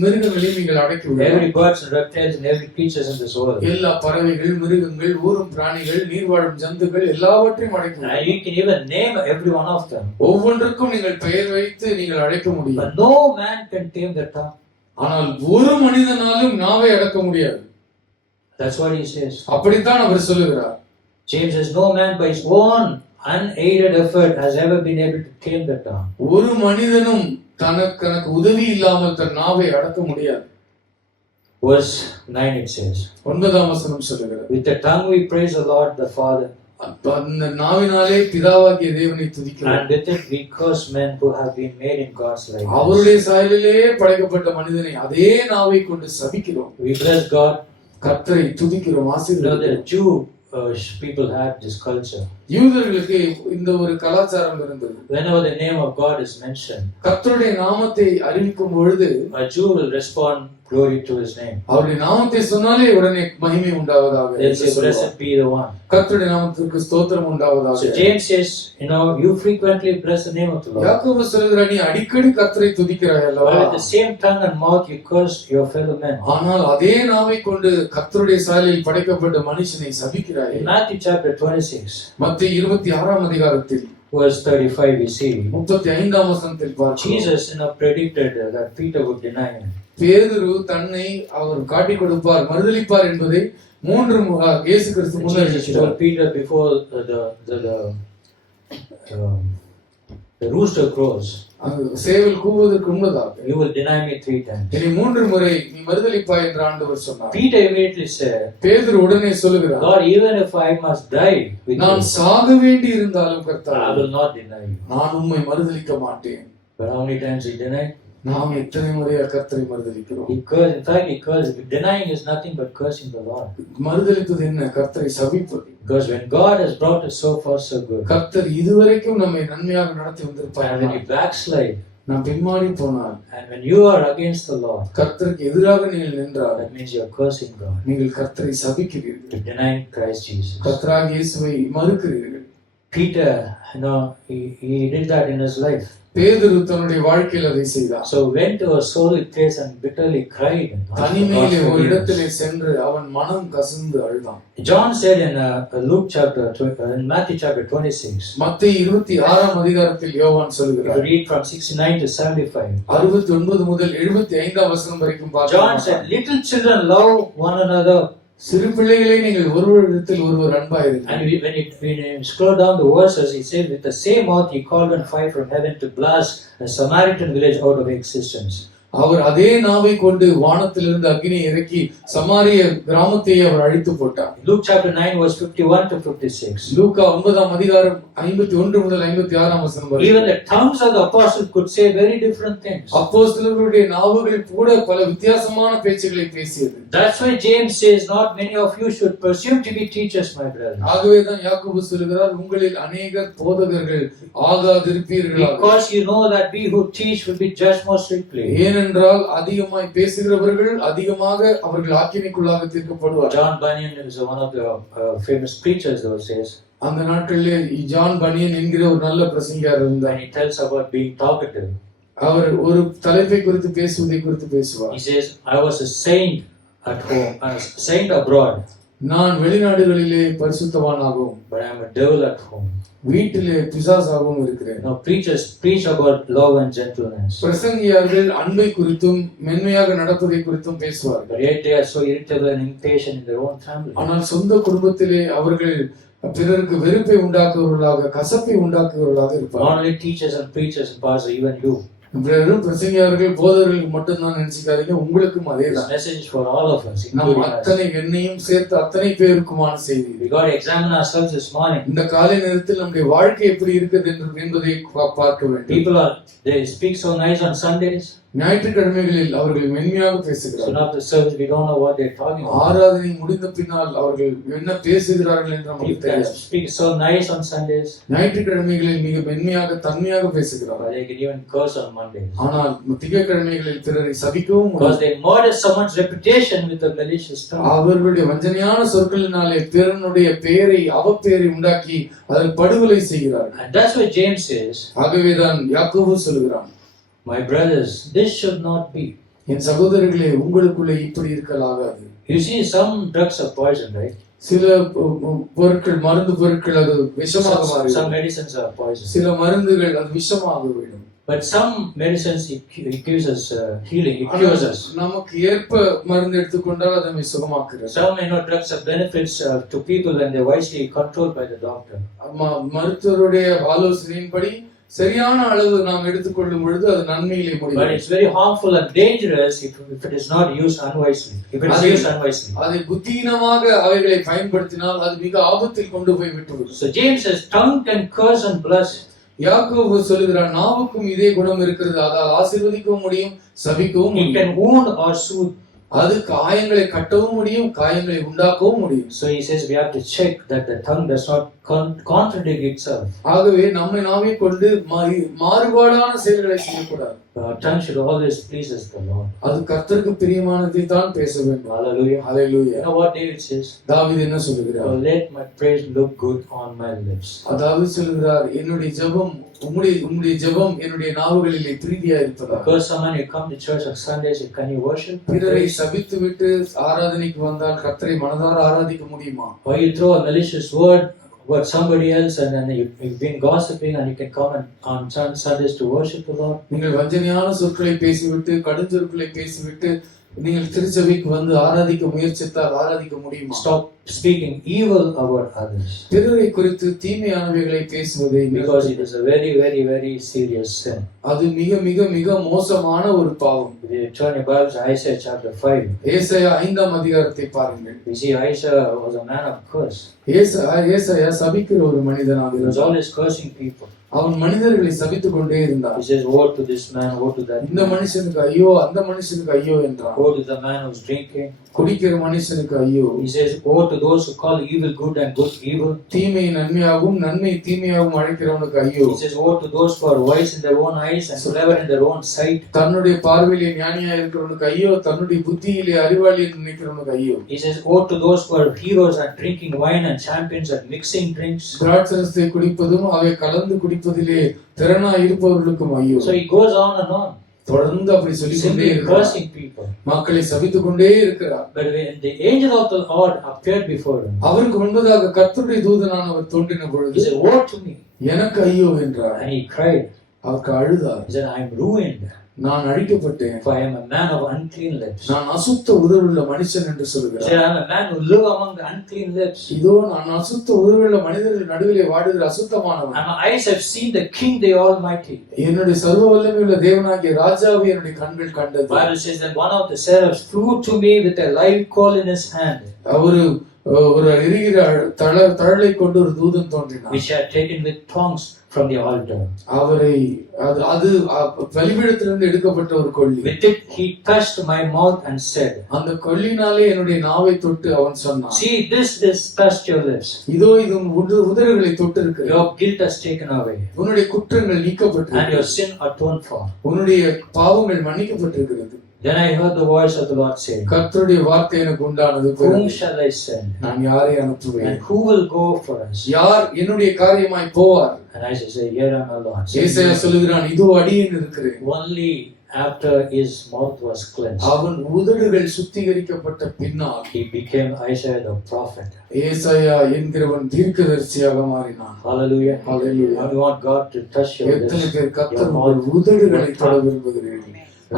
மிருகங்களையும் நீங்கள் அடக்கி விடலாம். every birds and reptiles and every creatures in this world. எல்லா பறவைகள், மிருகங்கள், ஊரும் பிராணிகள், நீர்வாழும் ஜந்துக்கள் எல்லாவற்றையும் அடக்கி And விடலாம். you can even name every one of them. ஒவ்வொன்றுக்கும் நீங்கள் பெயர் வைத்து நீங்கள் அழைக்க முடியும். But no man can tame the tongue. ஆனால் ஒரு மனிதனாலும் நாவை அடக்க முடியாது. That's what he says. அப்படித்தான் அவர் சொல்லுகிறார். James says, no man by his own unaided effort has ever been able to tame the tongue. ஒரு மனிதனும் தனக்கு உதவி இல்லாமல் தன் நாவை அடக்க முடியாது. Verse 9 it says, 9ஆம் வசனம் சொல்லுகிறது, with the tongue we praise the Lord the Father, அந்த நாவினாலே பிதாவாகிய தேவனை துதிக்கிறோம். and with it we curse men who have been made in God's likeness. அவருடைய சாயலிலே படைக்கப்பட்ட மனிதனை அதே நாவை கொண்டு சபிக்கிறோம். We bless God. கர்த்தரை துதிக்கிறோம், You know, ஆசீர்வதிக்கிறோம். the Jew people had this culture. யூதர்களுக்கு இந்த ஒரு கலாச்சாரம் இருந்தது. Whenever the name of God is mentioned, கர்த்தருடைய நாமத்தை அறிவிக்கும் பொழுது a Jew will respond, glory to his name. அவருடைய நாமத்தை சொன்னாலே உடனே மகிமை உண்டாவதாக. They'll say, blessed be the one. கர்த்தருடைய நாமத்திற்கு ஸ்தோத்திரம் உண்டாவதாக. So James says, you frequently bless the name of the Lord. யாக்கோபு சொல்கிறார், நீ அடிக்கடி கர்த்தரை துதிக்கிறாய் அல்லவா? But with the same tongue and mouth you curse your fellow men. ஆனால் அதே நாவை கொண்டு கர்த்தருடைய சாயலில் படைக்கப்பட்ட மனுஷனை சபிக்கிறாய். In Matthew chapter 26, மத்தேயு 26ஆம் அதிகாரத்தில் verse 35 we see, 35ஆம் வசனத்தில் பார்க்கிறோம். Jesus predicted that Peter would deny him. பேதுரு தன்னை அவர் காட்டிக் கொடுப்பார், மறுதலிப்பார் என்பதை 3 முறை இயேசு கிறிஸ்து Jesus முன்னறிவித்தார். told Peter before the rooster crows, சேவல் கூவுவதற்கு முன்னதாக you will deny me 3 times. இனி 3 முறை நீ மறுதலிப்பாய் என்று ஆண்டவர் சொன்னார். Peter immediately said, பேதுரு உடனே சொல்லுகிறார், Lord, even if I must die with நான் you, சாக வேண்டி இருந்தாலும் I கர்த்தாவே will not deny you. நான் உம்மை மறுதலிக்க மாட்டேன். But how many times he denied? நாம் எத்தனை முறையா கர்த்தரை மறுதலிக்கிறோம். In fact, denying is nothing but cursing the Lord. மறுதலிப்பது என்ன? கர்த்தரை சபிப்பது. Because when God has brought us so far so good, கர்த்தர் இதுவரைக்கும் நம்மை நன்மையாக நடத்தி வந்திருப்பார். and when you backslide, நாம் பின்மாறி போனால், and when you are against the Lord, கர்த்தருக்கு எதிராக நீங்கள் நின்றால், that means you are cursing God. நீங்கள் கர்த்தரை சபிக்கிறீர்கள். You're denying Christ Jesus. கர்த்தராகிய இயேசுவை மறுக்கிறீர்கள். Peter, he did that in his life. பேதுரு தன்னுடைய வாழ்க்கையில் அதை செய்தார். So went to a solitary place and bitterly cried. தனிமையிலே ஒரு இடத்திலே சென்று அவன் மனம் கசிந்து அழுதான். John said in Matthew chapter 26. மத்தேயு 26ஆம் அதிகாரத்தில் யோவான் You சொல்கிறார். read from 69 to 75. 69 முதல் 75ஆம் வசனம் வரைக்கும் John பார்க்கிறோம். said, "Little children, love one another." சிறு பிள்ளைகளே நீங்கள் ஒருவரிடத்தில் ஒருவர் அன்பாயிருங்கள். And when you scroll down the verses, he said, "With the same mouth he called on fire from heaven to blast a Samaritan village out of existence." அவர் அதே நாவை கொண்டு வானத்திலிருந்து அக்கினியை இறக்கி சமாரிய கிராமத்தை அவர் அழித்து போட்டார். Luke chapter 9 verse 51 to 56. லூக்கா 9ஆம் அதிகாரம் 51 முதல் 56ஆம் வசனம் வரை. Even the tongues of the apostles could say very different things. அப்போஸ்தலர்களுடைய நாவுகள் கூட பல வித்தியாசமான பேச்சுகளை பேசியது. That's why James says, "Not many of you should presume to be teachers, my brothers." ஆகவே தான் யாக்கோபு சொல்கிறார், உங்களில் அநேகர் போதகர்கள் ஆகாதிருப்பீர்களாக. Because you know that we who teach will be judged more strictly. ஏனென்றால் அதிகமாய் பேசுகிறவர்கள் அதிகமாக அவர்கள் ஆக்கினைக்குள்ளாக தீர்க்கப்படுவார். John Bunyan is one of the famous preachers those days. அந்த நாட்களிலே ஜான் பனியன் என்கிற ஒரு நல்ல பிரசங்கியார் இருந்தார். And he tells about being talkative. அவர் ஒரு தலைப்பை குறித்து பேசுவதை குறித்து பேசுவார். He says, "I was a saint at home, a saint abroad, நான் வெளிநாடுகளிலே பரிசுத்தவானாகவும் but I am a devil at home." வீட்டிலே பிசாசாகவும் இருக்கிறேன். Now preachers preach about love and gentleness, பிரசங்கியார்கள் அன்பை குறித்தும் மென்மையாக நடப்பதை குறித்தும் பேசுவார்கள். but yet they are so irritable and impatient in their own family. ஆனால் சொந்த குடும்பத்திலே அவர்கள் பிறருக்கு வெறுப்பை உண்டாக்குவவர்களாக, கசப்பை உண்டாக்குவவர்களாக Not இருப்பார்கள். only teachers and preachers and pastors, even you. வெறும் பிரசங்கியார்கள் போதகர்களுக்கு மட்டும்தான் நினைச்சுக்காதீங்க, உங்களுக்கும் அதே This தான். message is for all of us, நம் including us. அத்தனை என்னையும் சேர்த்து அத்தனை பேருக்குமான செய்தி. We got to examine ourselves this morning. இந்த காலை நேரத்தில் நம்முடைய வாழ்க்கை எப்படி இருக்குது என்பதை பார்க்க வேண்டும். People they speak so nice on Sundays. ஞாயிற்றுக்கிழமைகளில் அவர்கள் மென்மையாக Soon பேசுகிறார்கள். after service, we don't know what they're talking about. ஆராதனை முடிந்த பின்னால் அவர்கள் என்ன பேசுகிறார்கள் என்று நமக்கு People can தெரியாது. speak so nice on Sundays, ஞாயிற்றுக்கிழமைகளில் மிக மென்மையாக தன்மையாக பேசுகிறார்கள். but they can even curse on Mondays. ஆனால் திங்கட்கிழமைகளில் பிறரை சபிக்கவும் Because they murder someone's reputation with a malicious tongue. அவர்களுடைய வஞ்சனையான சொற்களினாலே பிறனுடைய பெயரை அவப்பெயரை உண்டாக்கி அதை படுகொலை செய்கிறார்கள். And that's what James says, ஆகவேதான் யாக்கோபு சொல்கிறான், "My brothers, this should not be." என் சகோதரர்களே, உங்களுக்குள்ளே இப்படி இருக்கலாகாது. You see, some drugs are poison, right? சில பொருட்கள், மருந்து பொருட்கள் அது விஷமாக Some மாறிவிடும். medicines are poison. சில மருந்துகள் அது விஷமாக விடும். But some medicines, it gives us healing, it cures us. நமக்கு ஏற்ப மருந்து எடுத்துக்கொண்டால் அதை நம்மை சுகமாக்குறது. Some drugs have benefits to people when they're wisely controlled by the doctor. மருத்துவருடைய ஆலோசனையின்படி சரியான அளவு நாம் எடுத்துக்கொள்ளும் பொழுது அது நன்மையிலே But முடியும். it's very harmful and dangerous if it is not used unwisely. If it is used unwisely. அதை புத்தியீனமாக அவைகளை பயன்படுத்தினால் அது மிக ஆபத்தில் கொண்டு போய் விட்டுவிடும். So James says, "Tongue can curse and bless." யாக்கோபு சொல்லுகிறார், நாவுக்கும் இதே குணம் இருக்கிறது, அதால் ஆசீர்வதிக்கவும் முடியும், சபிக்கவும் It முடியும். can wound or soothe. அது காயங்களை கட்டவும் முடியும், காயங்களை உண்டாக்கவும் முடியும். So he says we have to check that the tongue does not contradict itself. ஆகவே நம்மை நாமே கொண்டு மாறுபாடான செயல்களை செய்யக்கூடாது. Our tongue should always please the Lord. அது கர்த்தருக்கு பிரியமானதை தான் பேச வேண்டும். Hallelujah. Hallelujah. You know what David says? தாவீது என்ன சொல்லுகிறார்? "Oh, let my praise look good on my lips." அதாவது சொல்லுகிறார், என்னுடைய ஜெபம் உம்முடைய ஜெபம் என்னுடைய நாவுகளிலே பிரீதியா இருப்பதாக. Because someone you come to church on Sundays, can you worship? பிறரை சபித்து விட்டு ஆராதனைக்கு வந்தால் கர்த்தரை மனதார ஆராதிக்க முடியுமா? Or you throw a malicious word about somebody else and then you've been gossiping and you can come on Sundays to worship the Lord? நீங்கள் வஞ்சனையான சொற்களை பேசிவிட்டு, கடுஞ்சொற்களை பேசிவிட்டு நீங்கள் திருச்சபைக்கு வந்து ஆராதிக்க முயற்சித்தால் ஆராதிக்க முடியுமா? Stop speaking evil about others. பிறரை குறித்து தீமையானவைகளை பேசுவதை Because it is a very, very, very serious sin. அது மிக மிக மிக மோசமான ஒரு பாவம். If you turn your Bibles to Isaiah chapter 5, ஏசாயா 5ஆம் அதிகாரத்தை பாருங்கள். we see Isaiah was a man of curse. ஏசாயா சபிக்கிற ஒரு மனிதனாக He was இருந்தார். always cursing people. அவன் மனிதர்களை சபித்துக் கொண்டே இருந்தார். He says, woe to this man, woe to that இந்த man. மனுஷனுக்கு ஐயோ, அந்த மனுஷனுக்கு ஐயோ என்றான். Woe to the man who's drinking. குடிக்கிற மனுஷனுக்கு ஐயோ. He says, woe to those who call evil good and good evil. தீமை நன்மையாகவும் நன்மை தீமையாகவும் அழைக்கிறவனுக்கு ஐயோ. He says, woe to those who are wise in their own eyes and clever in their own sight. தன்னுடைய பார்வையிலே ஞானியா இருக்கிறவனுக்கு ஐயோ, தன்னுடைய புத்தியிலே அறிவாளி என்று நினைக்கிறவனுக்கு ஐயோ. He says, woe to those who are heroes and drinking wine and champions at mixing drinks. திராட்சரசத்தை குடிப்பதும் அவை கலந்து குடிப்பதிலே திறனா இருப்பவர்களுக்கும் ஐயோ. So he goes on and on, தொடர்ந்து அப்படி சொல்லிக் கொண்டே simply இருக்கிறார். cursing people. மக்களை சபித்துக் கொண்டே இருக்கிறார். But when the angel of the Lord appeared before him, அவருக்கு முன்பதாக கர்த்தருடைய தூதனானவர் தோன்றின he பொழுது said, woe to me. எனக்கு ஐயோ என்றார். And he cried. அவருக்கு அழுதார். He said, I am ruined, நான் அழிக்கப்பட்டேன். for I am a man of unclean lips. நான் அசுத்த உதடுள்ள மனுஷன் என்று He சொல்கிறார். said, I am a man who live among the unclean lips. இதோ நான் அசுத்த உதடுள்ள மனிதர்கள் நடுவிலே வாடுகிற அசுத்தமானவன். And my eyes have seen the King, the Almighty. என்னுடைய சர்வ வல்லமையுள்ள தேவனாகிய ராஜாவை என்னுடைய கண்கள் The கண்டது. Bible says that one of the seraphs flew to me with a live coal in his hand, அவரு ஒரு எரிகிற தழலை கொண்டு ஒரு தூதன் தோன்றினார். which had taken with tongs from the altar. அவரை அது பலிபீடத்திலிருந்து எடுக்கப்பட்ட ஒரு கொள்ளி. With it he touched my mouth and said, அந்த கொள்ளினாலே என்னுடைய நாவை தொட்டு அவன் சொன்னான், see, this is touched your lips. இதோ இது உன் உதடுகளை தொட்டு இருக்கிறது. Your guilt has taken away உன்னுடைய குற்றங்கள் and நீக்கப்பட்டிருக்கிறது. your sin atoned for. உன்னுடைய பாவங்கள் மன்னிக்கப்பட்டிருக்கிறது. Then I heard the voice of the Lord saying, கர்த்தருடைய வார்த்தை எனக்கு உண்டானது. whom shall I send? நான் யாரை அனுப்புவேன்? And who will go for us? யார் என்னுடைய காரியமாய் போவார்? And I shall say, here am I, Lord. ஏசாயா சொல்லுகிறான், இதோ அடியேன் இருக்கிறேன். Only after his mouth was cleansed, அவன் உதடுகள் சுத்திகரிக்கப்பட்ட பின்னால் he became Isaiah the prophet. ஏசாயா என்கிறவன் தீர்க்கதரிசியாக மாறினான். Hallelujah. Hallelujah. How do you want God to touch your எத்தனை lips? பேர் கர்த்தர் உங்கள் உதடுகளை தொட விரும்புகிறீர்கள்?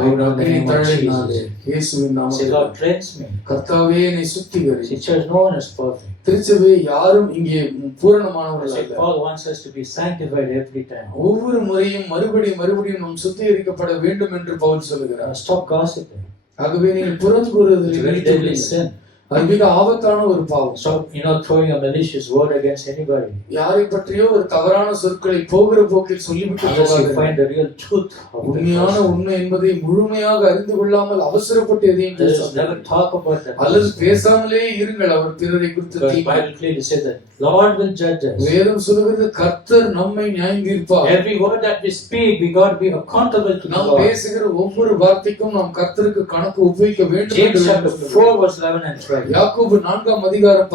அவருடைய அக்னி தழலினாலே இயேசுவின் Say, நாமத்தில் Lord, cleanse me. கர்த்தாவே என்னை சுத்திகரி. See, church, no one is perfect. திருச்சபை யாரும் இங்கே I பூரணமானவர்கள் say, அல்ல. Paul wants us to be sanctified every time. ஒவ்வொரு முறையும் மறுபடியும் நாம் சுத்திகரிக்கப்பட வேண்டும் என்று பவுல் சொல்லுகிறார். Stop gossiping. ஆகவே நீங்கள் புறம் It's a கூறுவதில் very deadly sin. அது மிக ஆபத்தான ஒரு பாவம். Stop, throwing a malicious word against anybody யாரை பற்றியோ ஒரு தவறான சொற்களை போகிற போக்கில் சொல்லிவிட்டு unless you போகாதீர்கள். find the real truth of the உண்மையான person. உண்மை என்பதை முழுமையாக அறிந்து கொள்ளாமல் அவசரப்பட்டு எதையும் Just பேசாதீர்கள். never talk about that அல்லது person. பேசாமலே இருங்கள் அவர் பிறரை குறித்து Because தீமை. Bible clearly says that Lord will judge us. வேதம் சொல்லுகிறது கர்த்தர் நம்மை நியாயம் தீர்ப்பார். Every word that we speak, we got to be accountable to the நாம் Lord. பேசுகிற ஒவ்வொரு வார்த்தைக்கும் நாம் கர்த்தருக்கு கணக்கு ஒப்புவிக்க வேண்டும் James என்று chapter வேதம் 4 verse 11 and 12. யாக்கோபு 4ஆம் அதிகாரம்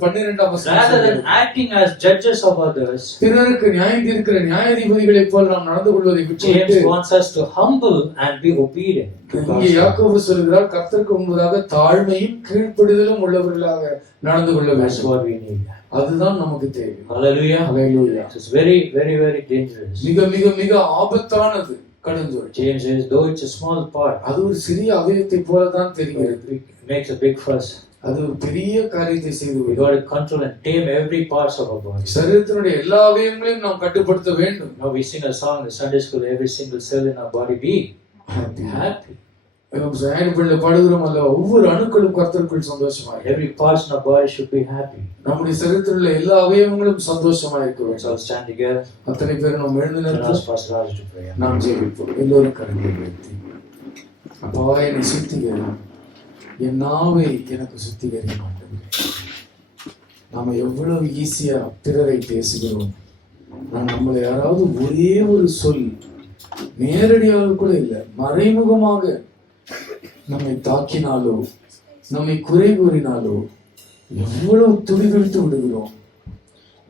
11-12 Rather than acting as judges of others, பிறருக்கு நியாயம் தீர்க்கிற நியாயாதிபதிகளைப் போல் நாம் நடந்து கொள்வதை விட்டுவிட்டு James wants us to humble and be obedient to இங்கே God's word. யாக்கோபு சொல்கிறார் கர்த்தருக்கு முன்பதாக தாழ்மையும் கீழ்ப்படிதலும் உள்ளவர்களாக நடந்து கொள்ள That's வேண்டும். what we need. அதுதான் நமக்கு தேவை. Hallelujah. Hallelujah. It's very, very, very dangerous. மிக மிக மிக ஆபத்தானது கடுஞ்சொல். James says, though it's a small part, அது ஒரு சிறிய அவயத்தை போலதான் தெரிகிறது. it makes a big fuss. அது ஒரு பெரிய காரியத்தை செய்து We விடும். got to control and tame every parts of our body. சரீரத்தினுடைய எல்லா அவயங்களையும் நாம் கட்டுப்படுத்த வேண்டும். Now we sing a song in Sunday school, every single cell in our body be happy. சாயல்பள்ள பாடுகிறோம் அல்ல, ஒவ்வொரு அணுக்களும் கர்த்தருக்குள் சந்தோஷமா இருக்கு. Every part in our body should be happy. நம்முடைய சரீரத்தில் உள்ள எல்லா அவயவங்களும் சந்தோஷமா இருக்க Let's வேண்டும். all stand together அத்தனை பேரும் நாம் எழுந்து and நின்று ask Pastor Raj to pray. நாம் ஜெபிப்போம். எல்லோரும் கரங்களை உயர்த்தி, அப்பா என்னை சுத்திகரி, என் நாவை எனக்கு சுத்திகரி ஆண்டவரே. நாம எவ்வளவு ஈஸியா பிறரை பேசுகிறோம். நம்மளை யாராவது ஒரே ஒரு சொல், நேரடியாக கூட இல்லை, மறைமுகமாக நம்மை தாக்கினாலோ நம்மை குறை கூறினாலோ எவ்வளவு துடிதுடித்து விடுகிறோம்.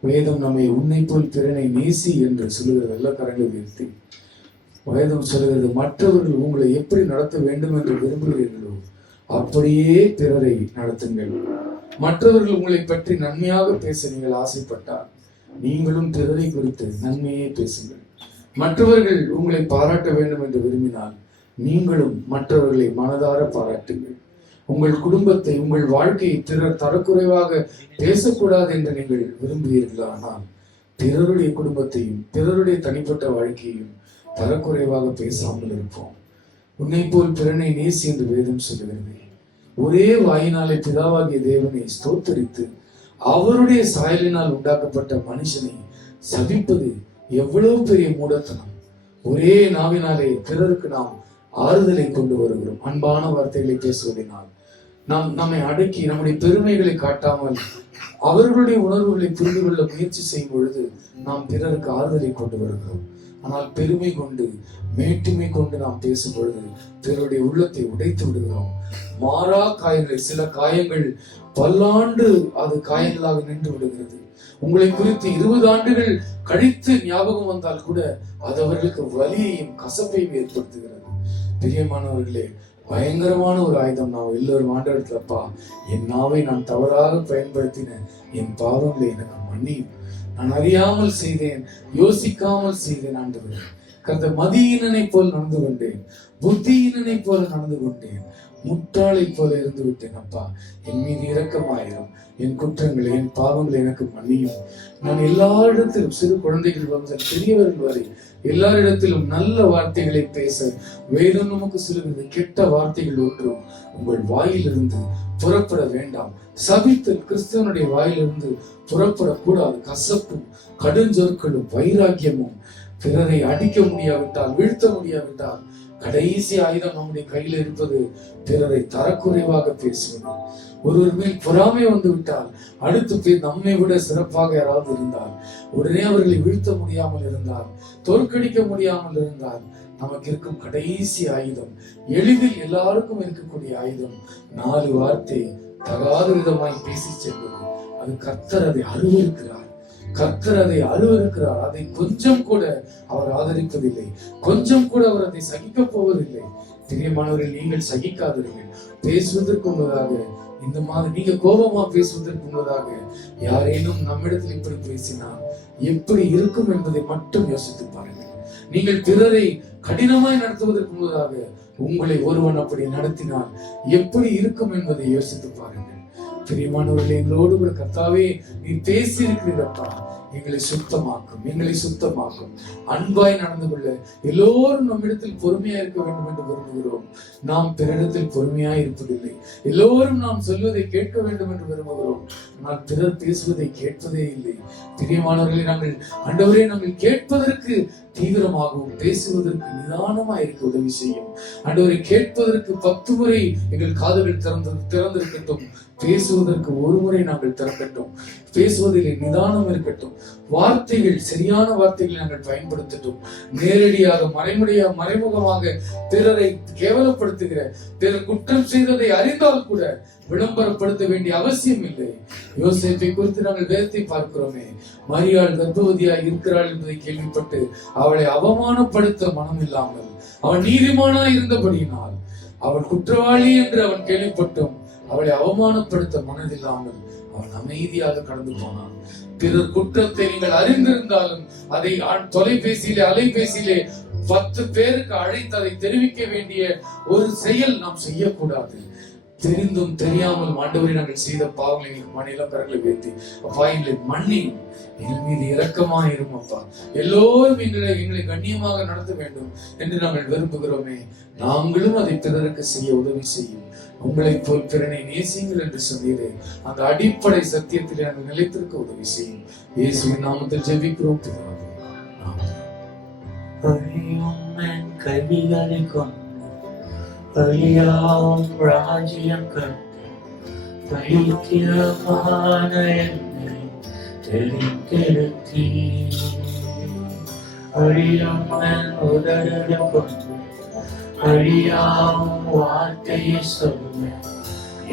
வேதம் நம்மை உன்னை போல் பிறனை நேசி என்று சொல்லுகிறது. எல்லா கரங்களை உயர்த்தி வேதம் சொல்லுகிறது, மற்றவர்கள் உங்களை எப்படி நடத்த வேண்டும் என்று விரும்புகிறீர்களோ அப்படியே பிறரை நடத்துங்கள். மற்றவர்கள் உங்களை பற்றி நன்மையாக பேச நீங்கள் ஆசைப்பட்டால் நீங்களும் பிறரை குறித்து நன்மையே பேசுங்கள். மற்றவர்கள் உங்களை பாராட்ட வேண்டும் என்று விரும்பினால் நீங்களும் மற்றவர்களை மனதார பாராட்டுங்கள். உங்கள் குடும்பத்தை, உங்கள் வாழ்க்கையை பிறர் தரக்குறைவாக பேசக்கூடாது என்று நீங்கள் விரும்புவீர்களானால் பிறருடைய குடும்பத்தையும் பிறருடைய தனிப்பட்ட வாழ்க்கையையும் தரக்குறைவாக பேசாமல் இருப்போம். உன்னை போல் பிறனை நேசி என்று வேதம் சொல்லுகிறது. ஒரே வாயினாலே பிதாவாகிய தேவனை ஸ்தோத்தரித்து அவருடைய சாயலினால் உண்டாக்கப்பட்ட மனுஷனை சபிப்பது எவ்வளவு பெரிய மூடத்தனம். ஒரே நாவினாலே பிறருக்கு நாம் ஆறுதலை கொண்டு வருகிறோம். அன்பான வார்த்தைகளை பேசுவதனால் நாம் நம்மை அடக்கி நம்முடைய பெருமைகளை காட்டாமல் அவர்களுடைய உணர்வுகளை புரிந்து கொள்ள முயற்சி செய்யும் பொழுது நாம் பிறருக்கு ஆறுதலை கொண்டு வருகிறோம். ஆனால் பெருமை கொண்டு மேட்டுமை கொண்டு நாம் பேசும் பொழுது பிறருடைய உள்ளத்தை உடைத்து விடுகிறோம். மாறா காயங்களை, சில காயங்கள் பல்லாண்டு அது காயங்களாக நின்று விடுகிறது. உங்களை குறித்து 20 ஆண்டுகள் கழித்து ஞாபகம் வந்தால் கூட அது அவர்களுக்கு வலியையும் கசப்பையும் ஏற்படுத்துகிறது. பிரியமானவர்களே, பயங்கரமான ஒரு ஆயுதம் நாம் எல்லோரும் ஆண்டவரத்துலப்பா, என் நாவை நான் தவறாக பயன்படுத்தின என் பாவங்களை எனக்கு மன்னியும். நான் அறியாமல் செய்தேன், யோசிக்காமல் செய்தேன் ஆண்டவரே. கர்த்தர் மதியினனை போல் நடந்து கொண்டேன், புத்தியினனை போல நடந்து கொண்டேன், முட்டாளை போல இருந்து விட்டேன். அப்பா, என் மீது இரக்கமாயிரும். என் குற்றங்களை, என் பாவங்களை எனக்கு மன்னியும். நான் எல்லா இடத்திலும், சிறு குழந்தைகள் முதல் பெரியவர்கள் வரை எல்லாரிடத்திலும் நல்ல வார்த்தைகளை பேச வேதம் நமக்கு சொல்லுகிறது. கெட்ட வார்த்தைகள் ஒன்றும் உங்கள் வாயிலிருந்து புறப்பட வேண்டாம். சபித்தல் கிறிஸ்தவனுடைய வாயிலிருந்து புறப்படக்கூடாது. கசப்பும் கடுஞ்சொற்களும் வைராக்கியமும், பிறரை அடிக்க முடியாவிட்டால், வீழ்த்த முடியாவிட்டால், கடைசி ஆயுதம் நம்முடைய கையில் இருப்பது பிறரை தரக்குறைவாக பேசுவது. ஒருவர் மேல் பொறாமை வந்து விட்டால், அடுத்து பேர் நம்மை விட சிறப்பாக யாராவது இருந்தால், உடனே அவர்களை வீழ்த்த முடியாமல் இருந்தால், தோற்கடிக்க முடியாமல் இருந்தால், நமக்கு இருக்கும் கடைசி ஆயுதம், எளிதில் எல்லாருக்கும் இருக்கக்கூடிய ஆயுதம், 4 வார்த்தை தகாத விதமாய் பேசி செல்வது. அது கர்த்தர் அதை அருவருக்கிறார். கர்த்தர் அதை அருவருக்கிறார். அதை கொஞ்சம் கூட அவர் ஆதரிப்பதில்லை. கொஞ்சம் கூட அவர் அதை சகிக்க போவதில்லை. பிரியமானவர்கள், நீங்கள் சகிக்காதீர்கள். பேசுவதற்கு முன்னதாக, இந்த மாதிரி நீங்க கோபமா பேசுவதற்கு முன்னதாக யாரேனும் நம்மிடத்தில் இப்படி பேசினால் எப்படி இருக்கும் என்பதை மட்டும் யோசித்து பாருங்கள். நீங்கள் பிறரை கடினமாய் நடத்துவதற்கு முன்னதாக உங்களை ஒருவன் அப்படி நடத்தினால் எப்படி இருக்கும் என்பதை யோசித்து பாருங்கள். பிரியமானவர்களே, எங்களோடு கூட கர்த்தாவே நீ பேசி இருக்கிறப்பா, எங்களை சுத்தமாக்கும், எங்களை சுத்தமாக்கும். அன்பாய் நடந்து கொள்ள எல்லோரும் நம்மிடத்தில் பொறுமையா இருக்க வேண்டும் என்று விரும்புகிறோம். நாம் பிறரிடத்தில் பொறுமையாய் இருப்பதில்லை. எல்லோரும் நாம் சொல்வதை கேட்க வேண்டும் என்று விரும்புகிறோம். ஆனால் பிறர் பேசுவதை கேட்பதே இல்லை. பிரியமானவர்களை, நாங்கள் ஆண்டவரே, நாங்கள் கேட்பதற்கு தீவிரமாகவும் பேசுவதற்கு நிதானமா இருக்க உதவி செய்யும். ஆண்டவரை, கேட்பதற்கு 10 முறை எங்கள் காதுகள் திறந்திருக்கட்டும், பேசுவதற்கு 1 முறை நாங்கள் திறக்கட்டும். பேசுவதில் நிதானம் இருக்கட்டும். வார்த்தைகள், சரியான வார்த்தைகளை நாங்கள் பயன்படுத்தட்டும். நேரடியாக மறைமுகமாக பிறரை கேவலப்படுத்துகிற, பிறர் குற்றம் செய்ததை அறிந்தால் கூட விளம்பரப்படுத்த வேண்டிய அவசியம் இல்லை. யோசேப்பை குறித்து நாங்கள் வேதத்தை பார்க்கிறோமே. மரியாள் கர்ப்பவதியாய் இருக்கிறாள் என்பதை கேள்விப்பட்டு அவளை அவமானப்படுத்த மனம் இல்லாமல், அவன் நீதிமானா இருந்தபடியினால், அவள் குற்றவாளி என்று அவன் கேள்விப்பட்டும் அவளை அவமானப்படுத்த மனதில்லாமல் அவன் அமைதியாக கடந்து போனான். பிறர் குற்றத்தை நீங்கள் அறிந்திருந்தாலும் அதை அலைபேசியிலே 10 பேருக்கு அழைத்து அதை தெரிவிக்க வேண்டிய ஒரு செயல் நாம் செய்யக்கூடாது. தெரிந்தும் தெரியாமல் ஆண்டவரை நாங்கள் செய்த பாவங்களை எங்களுக்கு மண்ணில கரங்களை வைத்து, அப்பா எங்களை மன்னியும், எங்கள் மீது இரக்கமாயிரும். அப்பா, எல்லோரும் எங்களை கண்ணியமாக நடத்த வேண்டும் என்று நாங்கள் விரும்புகிறோமே. நாங்களும் அதை பிறருக்கு செய்ய உதவி செய்யும். உங்களை போல் பிறனை நேசியுங்கள் என்று சொன்னீரே, அந்த அடிப்படை சத்தியத்தில் நாங்கள் நிலைத்திருக்க உதவி செய்யும். இயேசுவின் நாமத்தில் ஜெபிக்கிறோம் பிதாவே. ஆமென். கைகளை கொண்டு அழியாம் ராஜ்யம் கண்டு பைத்தியமான என்னை தெரிந்தெடுத்தீ. அழியும் உதடு கொண்டு அழியாம் வார்த்தையை சொல்ல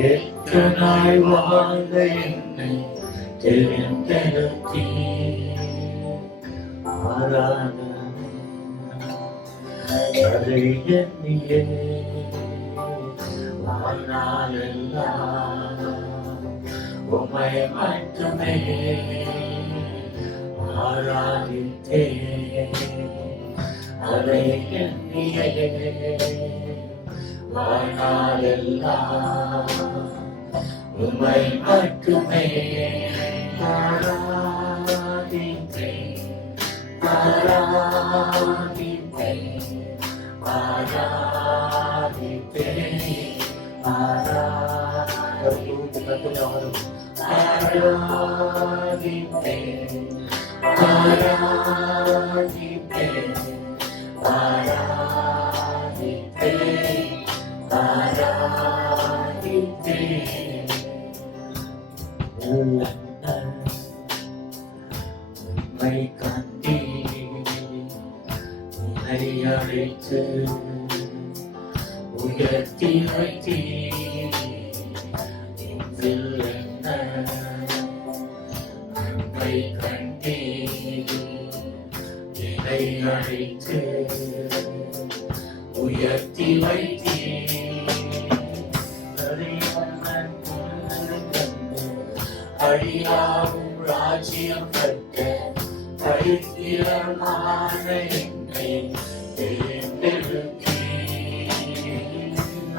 எட்டு நாள் வாழ்ந்த என்னை தெரிந்தெடுத்தீ. ஆராதனை அதை எண்ணியே வாழ்நாளெல்லாம் உம்மை மட்டுமே ஆராதித்தே. அதை எண்ணியே வாழ்நாளெல்லாம் உம்மை மட்டுமே ஆராதித்தே. ஆராதித்தே, ஆராதித்தே. எல்லாரும் ஆராதிப்பேன், ஆராதிப்பேன், ஆராதிப்பேன், ஆராதிப்பேன். உம்மை கண்டேன், உன்னை அழைத்து உயர்த்தி வைத்தேன். இதில் என்ன உம்மை கண்டேன், என்னை அழைத்து உயர்த்தி வைத்தேன். அறியாமல் அழியாவும் ராஜ்யம் கட்ட பரித்திரமான என்னை தேர்ந்தெடுத்தீர்.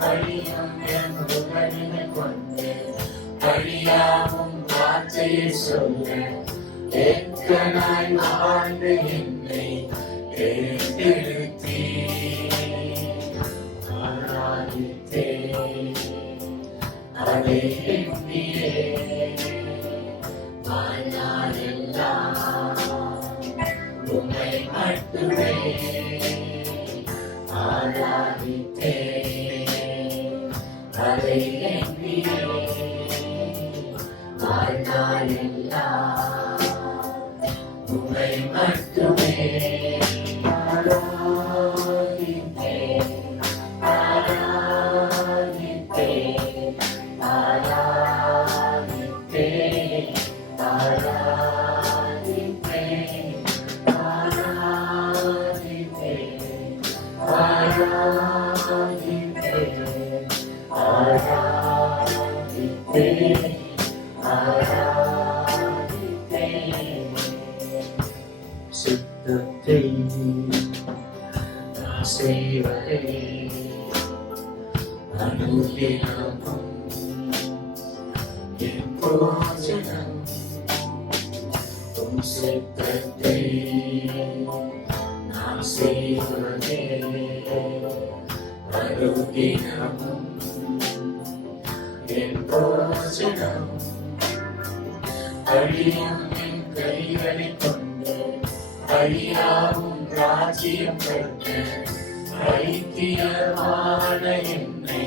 அழியும் என் உடலினை கொண்டு அழியாவும் வார்த்தையை சொல்ல ஏற்கனாய் வாழ்ந்த என்னை தேர்ந்தெடுத்தீர். ஆராதித்தேன், அதை எண்ணியே வாழ்நாளெல்லாம் உம்மை மட்டுமே ஆராதித்தேன். அதை எண்ணியே வாழ்நாளெல்லாம் உம்மை மட்டுமே ஆராதித்தேன், ஆராதித்தேன், ஆராதித்தேன், ஆராதித்தேன், ஆராதித்தேன், ஆராதித்தேன், ஆராதித்தேன், ஆராதித்தேன். சித்தத்தை நான் செய்வதே அனுதினமும் என் போஜனம். உம் சித்தத்தை நான் செய்வதே அனுதினமும் என் போஜனம். அழியும் என் கைகளைக் கொண்டு அழியாவும் ராஜ்யம் கட்ட ஐக்கியமான என்னை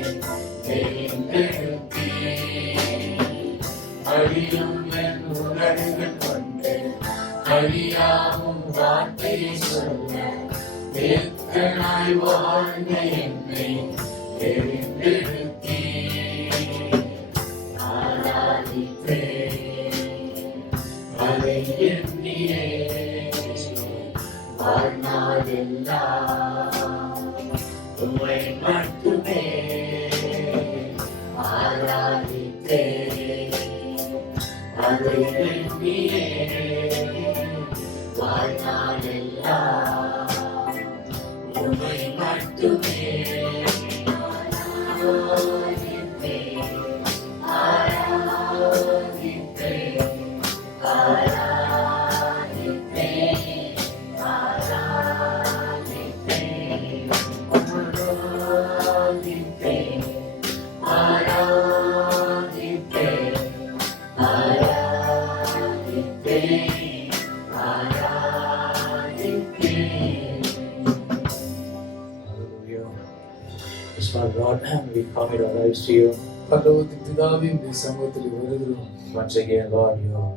தேர்ந்தெடுத்தீர். அழியும் என் உடல்கள் கொண்டு அழியாவும் வார்த்தையை சொல்ல ஏற்கனாய் வாழ்ந்த என்னை தேர்ந்தெடுத்தீர். ஆராதிப்பேன், அதை எண்ணியே வாழ்நாளெல்லாம் உம்மை மட்டுமே ஆராதித்தேன். அதை எண்ணியே வாழ்நாளெல்லாம் உம்மை மட்டுமே ஆராதித்தேன், ஆராதித்தேன், ஆராதித்தேன், ஆராதித்தேன், ஆராதித்தேன், ஆராதித்தேன், ஆராதித்தேன், ஆராதித்தேன். Hallelujah. Yes, Father God, we commit our lives to you. பரலோகத்தின் பிதாவே, உம்முடைய சமூகத்தில் வருகிறோம். Once again, Lord, you have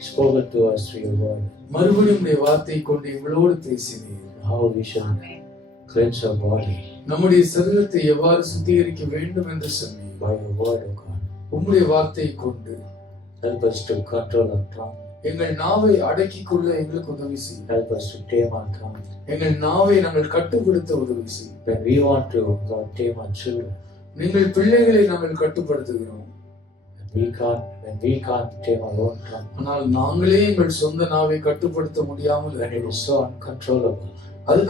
spoken to us through your word. மறுபடியும் உம்முடைய வார்த்தையை கொண்டு எங்களோடு பேசினீர். How we should cleanse our body நம்முடைய சரீரத்தை எவ்வாறு சுத்திகரிக்க வேண்டும் என்று சொன்னீர். by your word, O God. உம்முடைய வார்த்தையை கொண்டு Help us to control our tongue. எங்கள் நாவை அடக்கிக் கொள்ள எங்களுக்கு உதவி செய்யும். Help us to tame our tongue. எங்கள் நாவை நாங்கள் கட்டுப்படுத்த உதவி செய்யும். When we want to, Lord, tame our children. நீங்கள் பிள்ளைகளை நாங்கள் கட்டுப்படுத்துகிறோம். When we can't tame our own tongue. ஆனால் நாங்களே எங்கள் சொந்த நாவை கட்டுப்படுத்த முடியாமல் When it is so uncontrollable, அது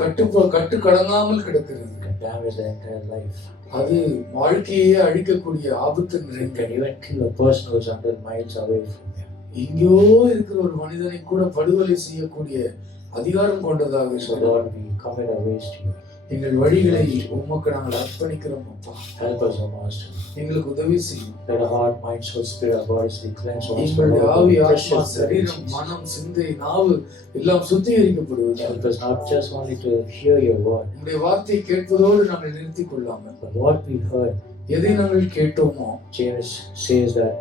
கட்டுக்கடங்காமல் கிடக்கிறது. it can damage the entire life. அது வாழ்க்கையே அழிக்கக்கூடிய ஆபத்து It நிறைந்த, can even kill a person who is 100 miles away from you. எங்கேயோ இருக்கிற ஒரு மனிதனை கூட படுகொலை செய்யக்கூடிய அதிகாரம் கொண்டதாக So சொல்றார். Lord, we commit our ways to you. எங்கள் வழிகளை உமக்கு நாங்கள் அர்ப்பணிக்கிறோம் அப்பா. Help us, O Master. எங்களுக்கு உதவி செய்யும். Let our heart, mind, soul, spirit, our bodies be cleansed once for எங்களுடைய all. ஆவி, in the ஆத்மா, precious blood of சரீரம், Jesus. மனம், சிந்தை, நாவு எல்லாம் சுத்திகரிக்கப்படுவது. Help us not just only to hear your word, உங்களுடைய வார்த்தையை கேட்பதோடு நாங்கள் நிறுத்திக் கொள்ளாமல் but what we heard. எதை நாங்கள் கேட்டோமோ James says that,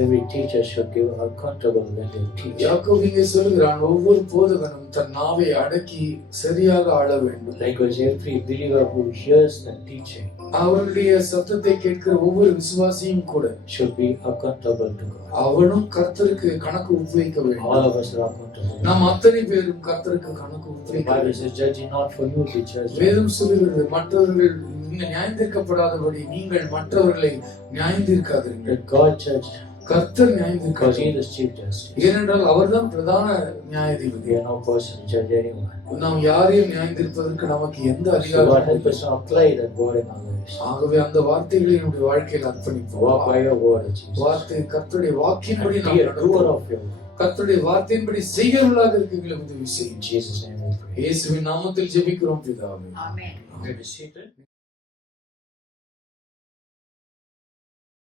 every teacher should give accountable when they teach. யாக்கோபு இங்கே சொல்கிறான், ஒவ்வொரு போதகனும் தன் நாவை அடக்கி சரியாக ஆள வேண்டும். Likewise, every believer who hears the teaching அவருடைய சத்தத்தை கேட்கிற ஒவ்வொரு விசுவாசியும் கூட should be accountable to God. அவனும் கர்த்தருக்கு கணக்கு ஒப்புவிக்க வேண்டும். All of us are accountable. நாம் அத்தனை பேரும் கர்த்தருக்கு கணக்கு The ஒப்புவிக்க Bible வேண்டும். says, judging not for you, be judged. வேதம் சொல்லுகிறது, மற்றவர்கள் நியாயந்திருக்கப்படாதபடி நீங்கள் மற்றவர்களை நியாயந்திருக்காதீர்கள். Let God judge, கர்த்தர் because நியாயந்திருக்காது. He is chief justice. ஏனென்றால் அவர்தான் பிரதான நியாயாதிபதி. We are no person to judge anyone. நாம் யாரையும் நியாயந்திருப்பதற்கு நமக்கு எந்த So God அதிகாரமும் help இல்லை. us to apply that word in our lives. ஆகவே அந்த வார்த்தைகளை நம்முடைய வாழ்க்கையில் அர்ப்பணிப்போம். Walk by your word, Jesus. வார்த்தை கர்த்தருடைய வாக்கின்படி And நாம் be a doer நடப்போம். of your word. கர்த்தருடைய வார்த்தையின்படி செய்கிறவர்களாக இருக்க எங்களுக்கு உதவி செய்யும். In Jesus' name we pray. இயேசுவின் நாமத்தில் ஜெபிக்கிறோம் பிதாவே. Amen. Be seated.